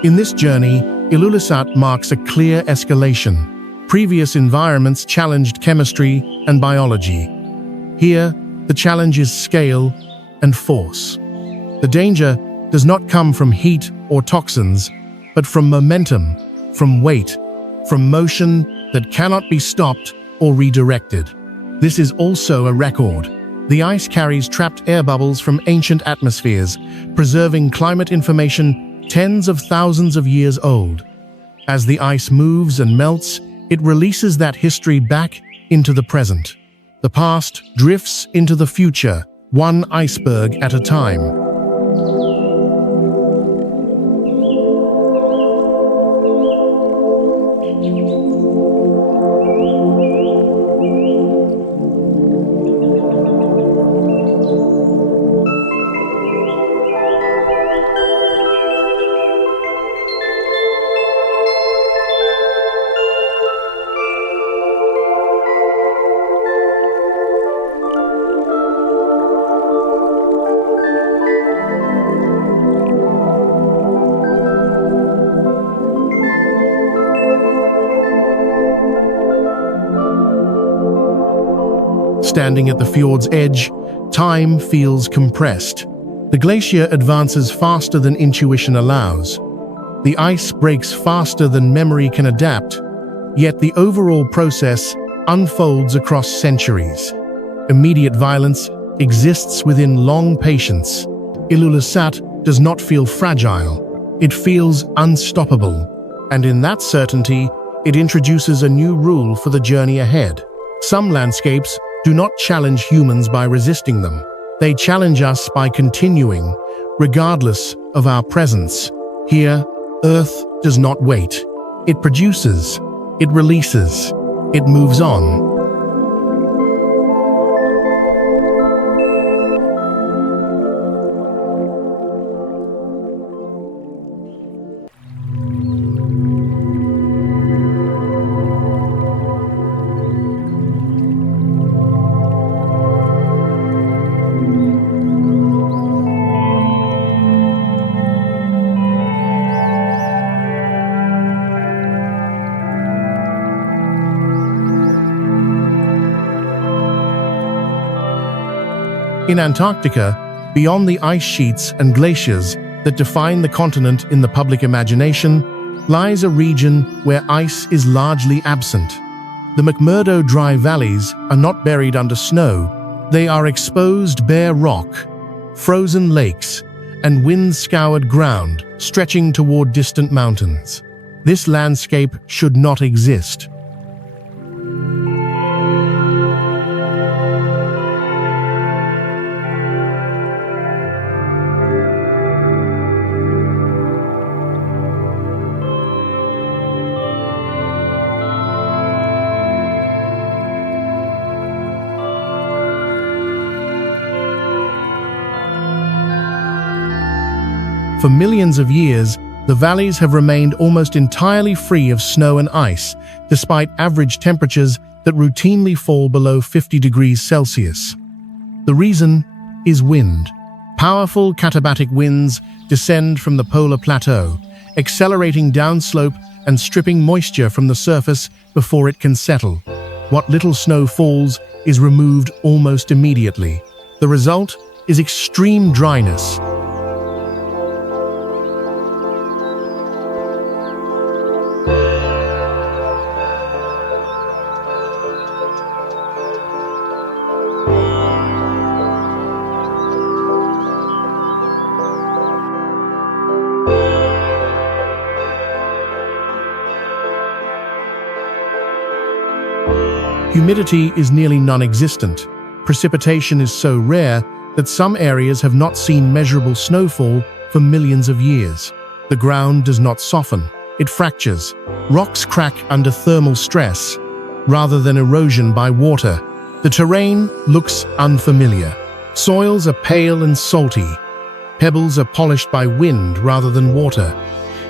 In this journey, Ilulissat marks a clear escalation. Previous environments challenged chemistry and biology. Here, the challenge is scale and force. The danger does not come from heat or toxins, but from momentum, from weight, from motion that cannot be stopped or redirected. This is also a record. The ice carries trapped air bubbles from ancient atmospheres, preserving climate information tens of thousands of years old. As the ice moves and melts, it releases that history back into the present. The past drifts into the future, one iceberg at a time. Standing at the fjord's edge, time feels compressed. The glacier advances faster than intuition allows. The ice breaks faster than memory can adapt, yet the overall process unfolds across centuries. Immediate violence exists within long patience. Ilulissat does not feel fragile. It feels unstoppable. And in that certainty, it introduces a new rule for the journey ahead. Some landscapes do not challenge humans by resisting them. They challenge us by continuing, regardless of our presence. Here, Earth does not wait. It produces, it releases, it moves on. In Antarctica, beyond the ice sheets and glaciers that define the continent in the public imagination, lies a region where ice is largely absent. The McMurdo Dry Valleys are not buried under snow. They are exposed bare rock, frozen lakes, and wind-scoured ground stretching toward distant mountains. This landscape should not exist. For millions of years, the valleys have remained almost entirely free of snow and ice, despite average temperatures that routinely fall below 50 degrees Celsius. The reason is wind. Powerful katabatic winds descend from the polar plateau, accelerating downslope and stripping moisture from the surface before it can settle. What little snow falls is removed almost immediately. The result is extreme dryness. Humidity is nearly non-existent. Precipitation is so rare that some areas have not seen measurable snowfall for millions of years. The ground does not soften, it fractures. Rocks crack under thermal stress, rather than erosion by water. The terrain looks unfamiliar. Soils are pale and salty. Pebbles are polished by wind rather than water.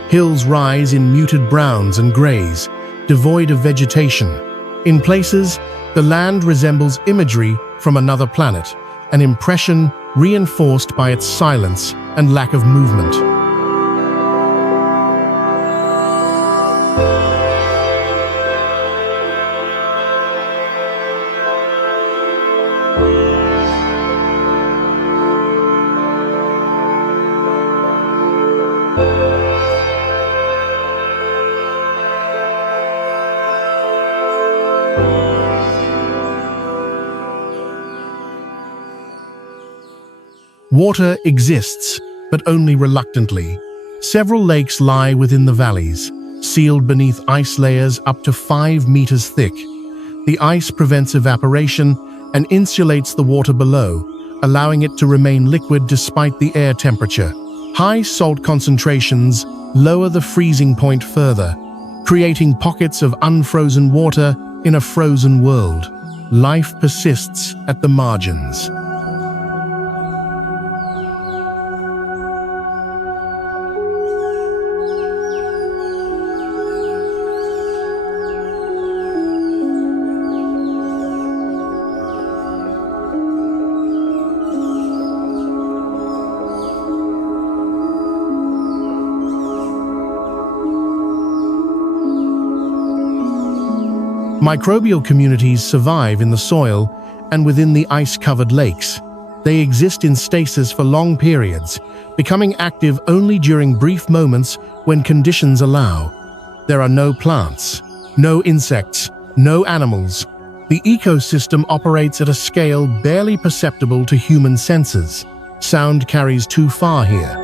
Hills rise in muted browns and grays, devoid of vegetation. In places, the land resembles imagery from another planet, an impression reinforced by its silence and lack of movement. Water exists, but only reluctantly. Several lakes lie within the valleys, sealed beneath ice layers up to 5 meters thick. The ice prevents evaporation and insulates the water below, allowing it to remain liquid despite the air temperature. High salt concentrations lower the freezing point further, creating pockets of unfrozen water in a frozen world. Life persists at the margins. Microbial communities survive in the soil and within the ice-covered lakes. They exist in stasis for long periods, becoming active only during brief moments when conditions allow. There are no plants, no insects, no animals. The ecosystem operates at a scale barely perceptible to human senses. Sound carries too far here.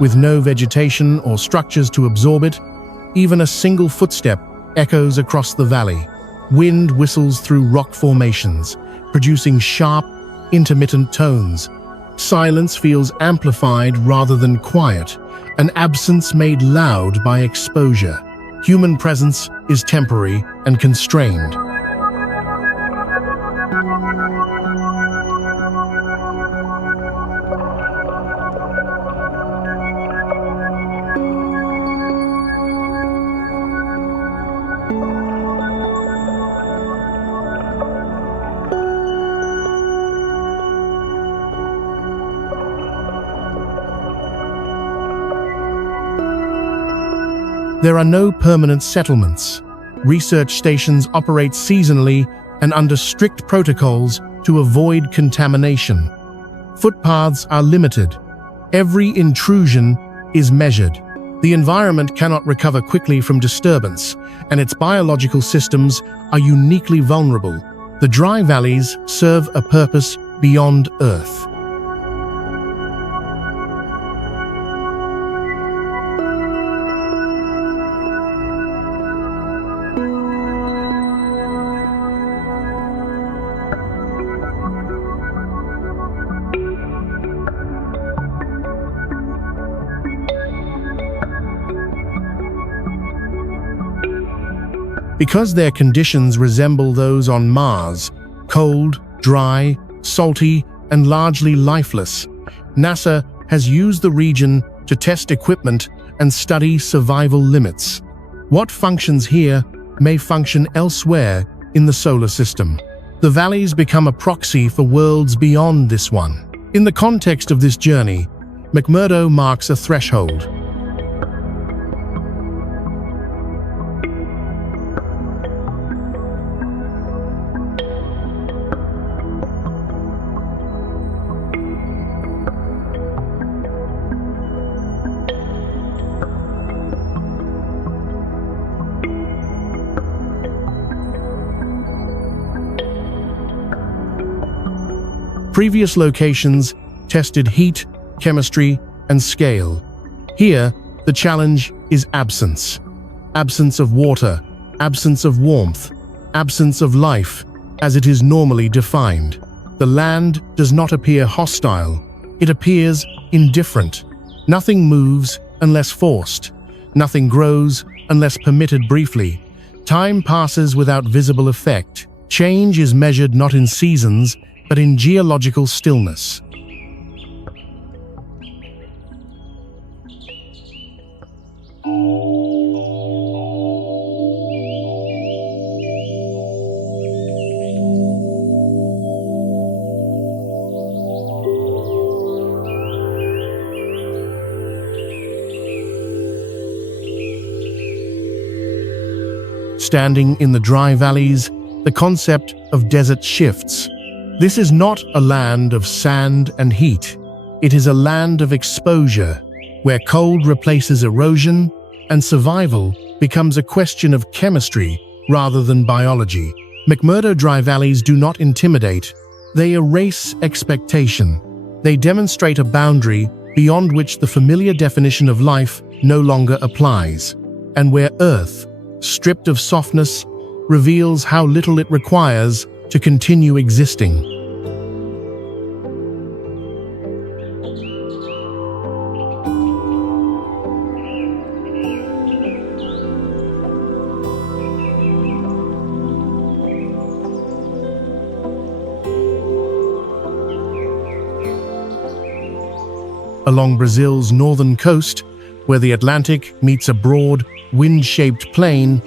With no vegetation or structures to absorb it, even a single footstep echoes across the valley. Wind whistles through rock formations, producing sharp, intermittent tones. Silence feels amplified rather than quiet, an absence made loud by exposure. Human presence is temporary and constrained. There are no permanent settlements. Research stations operate seasonally and under strict protocols to avoid contamination. Footpaths are limited. Every intrusion is measured. The environment cannot recover quickly from disturbance, and its biological systems are uniquely vulnerable. The dry valleys serve a purpose beyond Earth. Because their conditions resemble those on Mars, cold, dry, salty, and largely lifeless, NASA has used the region to test equipment and study survival limits. What functions here may function elsewhere in the solar system. The valleys become a proxy for worlds beyond this one. In the context of this journey, McMurdo marks a threshold. Previous locations tested heat, chemistry, and scale. Here, the challenge is absence. Absence of water, absence of warmth, absence of life, as it is normally defined. The land does not appear hostile. It appears indifferent. Nothing moves unless forced. Nothing grows unless permitted briefly. Time passes without visible effect. Change is measured not in seasons, but in geological stillness. Standing in the dry valleys, the concept of desert shifts. This is not a land of sand and heat. It is a land of exposure, where cold replaces erosion and survival becomes a question of chemistry rather than biology. McMurdo dry valleys do not intimidate. They erase expectation. They demonstrate a boundary beyond which the familiar definition of life no longer applies, and where Earth, stripped of softness, reveals how little it requires to continue existing. Along Brazil's northern coast, where the Atlantic meets a broad, wind-shaped plain,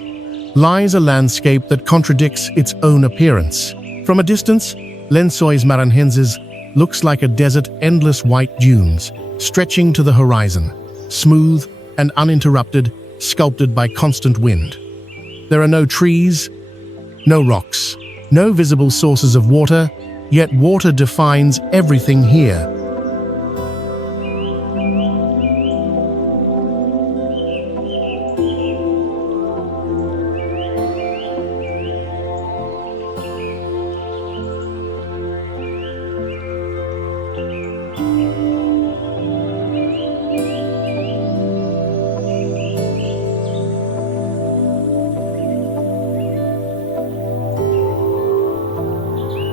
lies a landscape that contradicts its own appearance. From a distance, Lençóis Maranhenses looks like a desert, endless white dunes, stretching to the horizon, smooth and uninterrupted, sculpted by constant wind. There are no trees, no rocks, no visible sources of water, yet water defines everything here.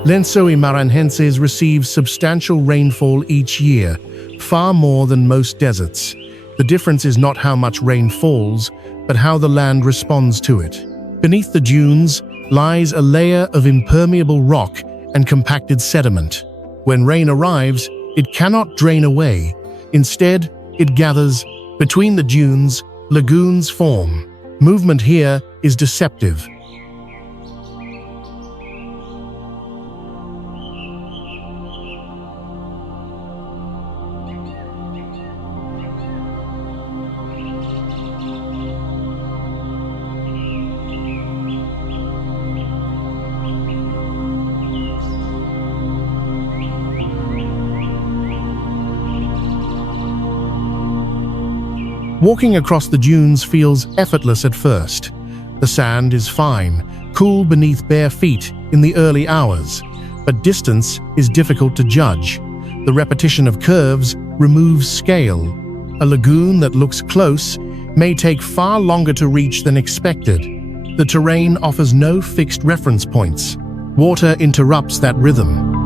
Lençóis Maranhenses receives substantial rainfall each year, far more than most deserts. The difference is not how much rain falls, but how the land responds to it. Beneath the dunes lies a layer of impermeable rock and compacted sediment. When rain arrives, it cannot drain away. Instead, it gathers. Between the dunes, lagoons form. Movement here is deceptive. Walking across the dunes feels effortless at first. The sand is fine, cool beneath bare feet in the early hours, but distance is difficult to judge. The repetition of curves removes scale. A lagoon that looks close may take far longer to reach than expected. The terrain offers no fixed reference points. Water interrupts that rhythm.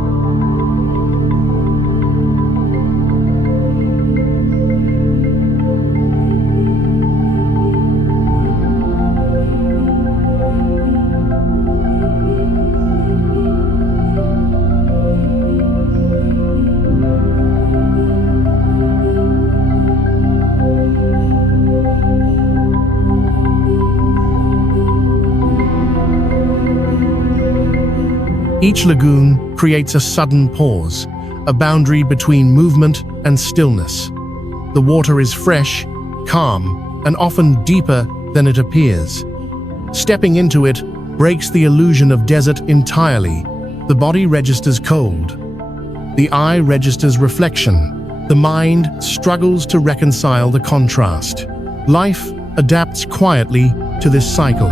Each lagoon creates a sudden pause, a boundary between movement and stillness. The water is fresh, calm, and often deeper than it appears. Stepping into it breaks the illusion of desert entirely. The body registers cold. The eye registers reflection. The mind struggles to reconcile the contrast. Life adapts quietly to this cycle.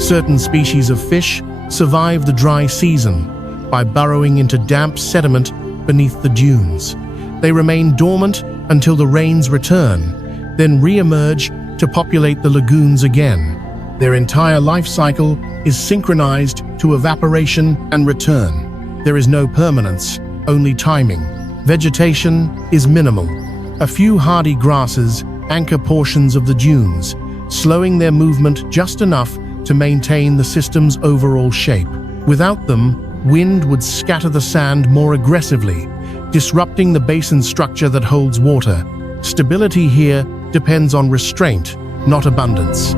Certain species of fish survive the dry season by burrowing into damp sediment beneath the dunes. They remain dormant until the rains return, then re-emerge to populate the lagoons again. Their entire life cycle is synchronized to evaporation and return. There is no permanence, only timing. Vegetation is minimal. A few hardy grasses anchor portions of the dunes, slowing their movement just enough to maintain the system's overall shape. Without them, wind would scatter the sand more aggressively, disrupting the basin structure that holds water. Stability here depends on restraint, not abundance.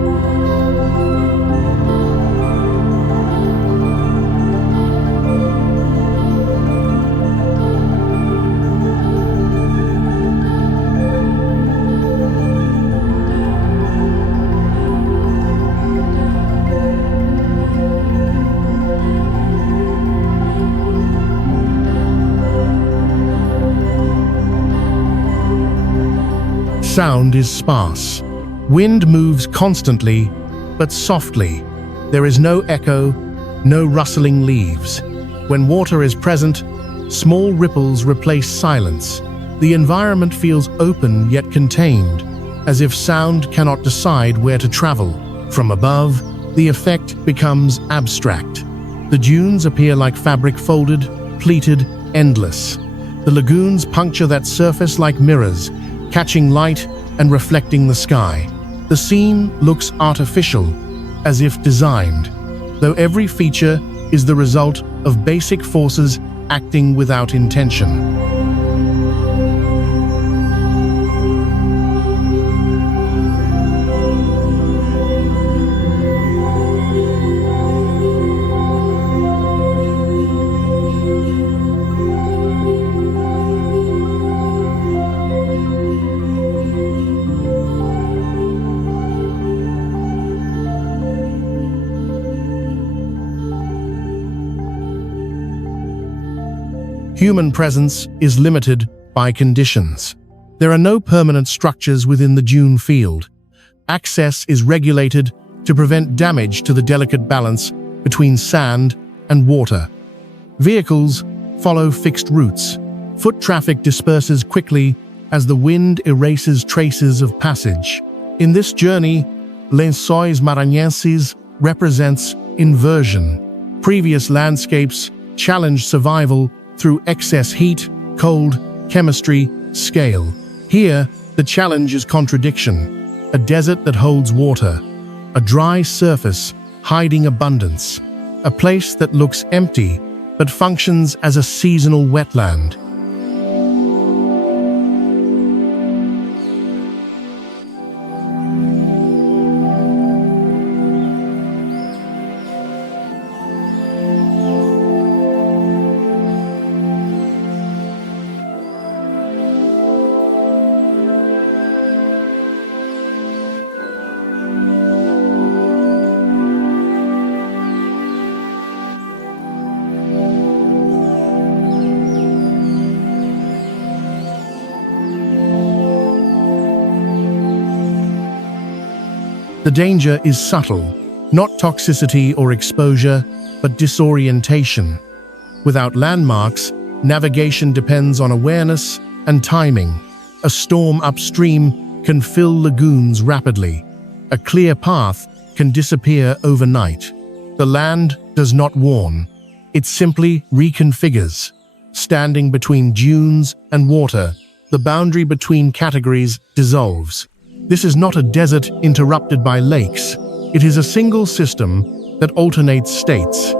Sound is sparse. Wind moves constantly, but softly. There is no echo, no rustling leaves. When water is present, small ripples replace silence. The environment feels open yet contained, as if sound cannot decide where to travel. From above, the effect becomes abstract. The dunes appear like fabric, folded, pleated, endless. The lagoons puncture that surface like mirrors, catching light and reflecting the sky. The scene looks artificial, as if designed, though every feature is the result of basic forces acting without intention. Human presence is limited by conditions. There are no permanent structures within the dune field. Access is regulated to prevent damage to the delicate balance between sand and water. Vehicles follow fixed routes. Foot traffic disperses quickly as the wind erases traces of passage. In this journey, Lençóis Maranhenses represents inversion. Previous landscapes challenge survival through excess heat, cold, chemistry, scale. Here, the challenge is contradiction. A desert that holds water, a dry surface hiding abundance, a place that looks empty but functions as a seasonal wetland. The danger is subtle, not toxicity or exposure, but disorientation. Without landmarks, navigation depends on awareness and timing. A storm upstream can fill lagoons rapidly. A clear path can disappear overnight. The land does not warn. It simply reconfigures. Standing between dunes and water, the boundary between categories dissolves. This is not a desert interrupted by lakes. It is a single system that alternates states.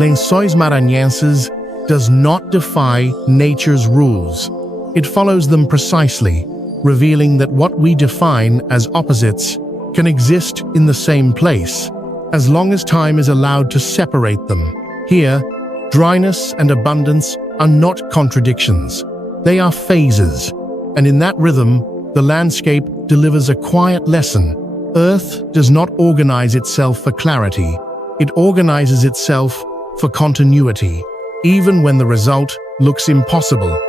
Lençóis Maranhenses does not defy nature's rules. It follows them precisely, revealing that what we define as opposites can exist in the same place, as long as time is allowed to separate them. Here, dryness and abundance are not contradictions. They are phases, and in that rhythm, the landscape delivers a quiet lesson. Earth does not organize itself for clarity. It organizes itself for continuity, even when the result looks impossible.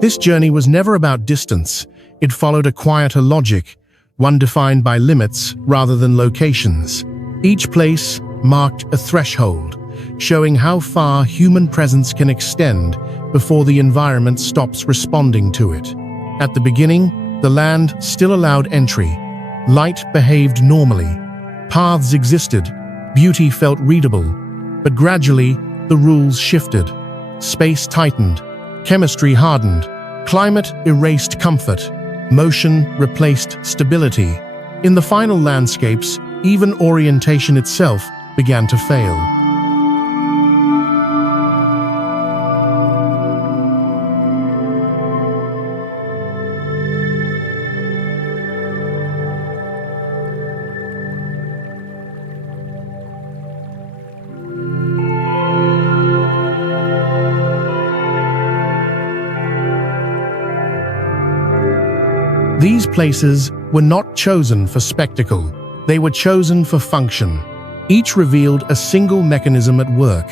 This journey was never about distance. It followed a quieter logic, one defined by limits rather than locations. Each place marked a threshold, showing how far human presence can extend before the environment stops responding to it. At the beginning, the land still allowed entry. Light behaved normally. Paths existed. Beauty felt readable. But gradually, the rules shifted. Space tightened. Chemistry hardened. Climate erased comfort. Motion replaced stability. In the final landscapes, even orientation itself began to fail. These places were not chosen for spectacle. They were chosen for function. Each revealed a single mechanism at work.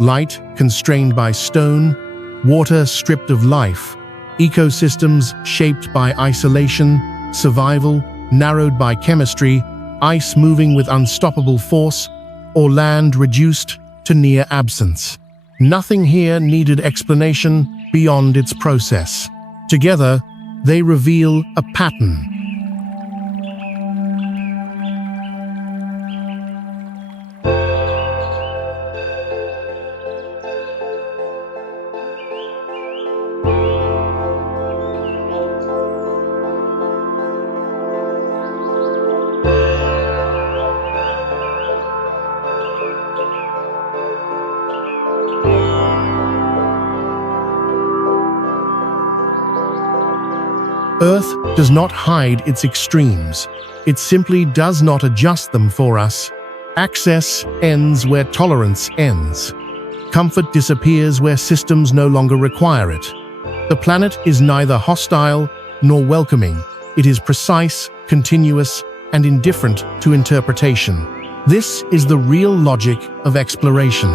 Light constrained by stone, water stripped of life, ecosystems shaped by isolation, survival narrowed by chemistry, ice moving with unstoppable force, or land reduced to near absence. Nothing here needed explanation beyond its process. Together, they reveal a pattern. Earth does not hide its extremes. It simply does not adjust them for us. Access ends where tolerance ends. Comfort disappears where systems no longer require it. The planet is neither hostile nor welcoming. It is precise, continuous, and indifferent to interpretation. This is the real logic of exploration.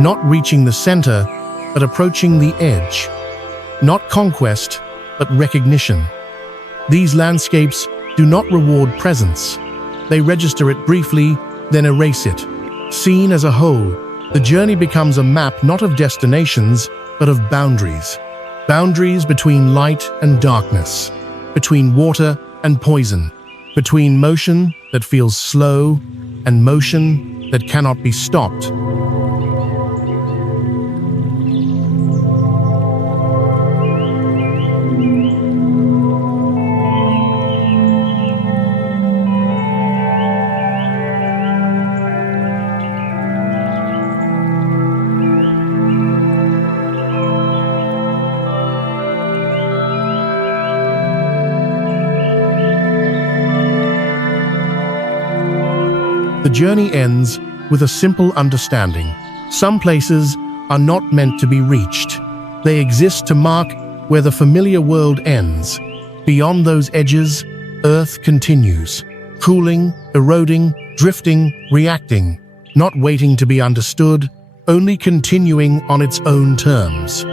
Not reaching the center, but approaching the edge. Not conquest, but recognition. These landscapes do not reward presence. They register it briefly, then erase it. Seen as a whole, the journey becomes a map not of destinations, but of boundaries. Boundaries between light and darkness, between water and poison, between motion that feels slow and motion that cannot be stopped. The journey ends with a simple understanding. Some places are not meant to be reached. They exist to mark where the familiar world ends. Beyond those edges, Earth continues, cooling, eroding, drifting, reacting, not waiting to be understood, only continuing on its own terms.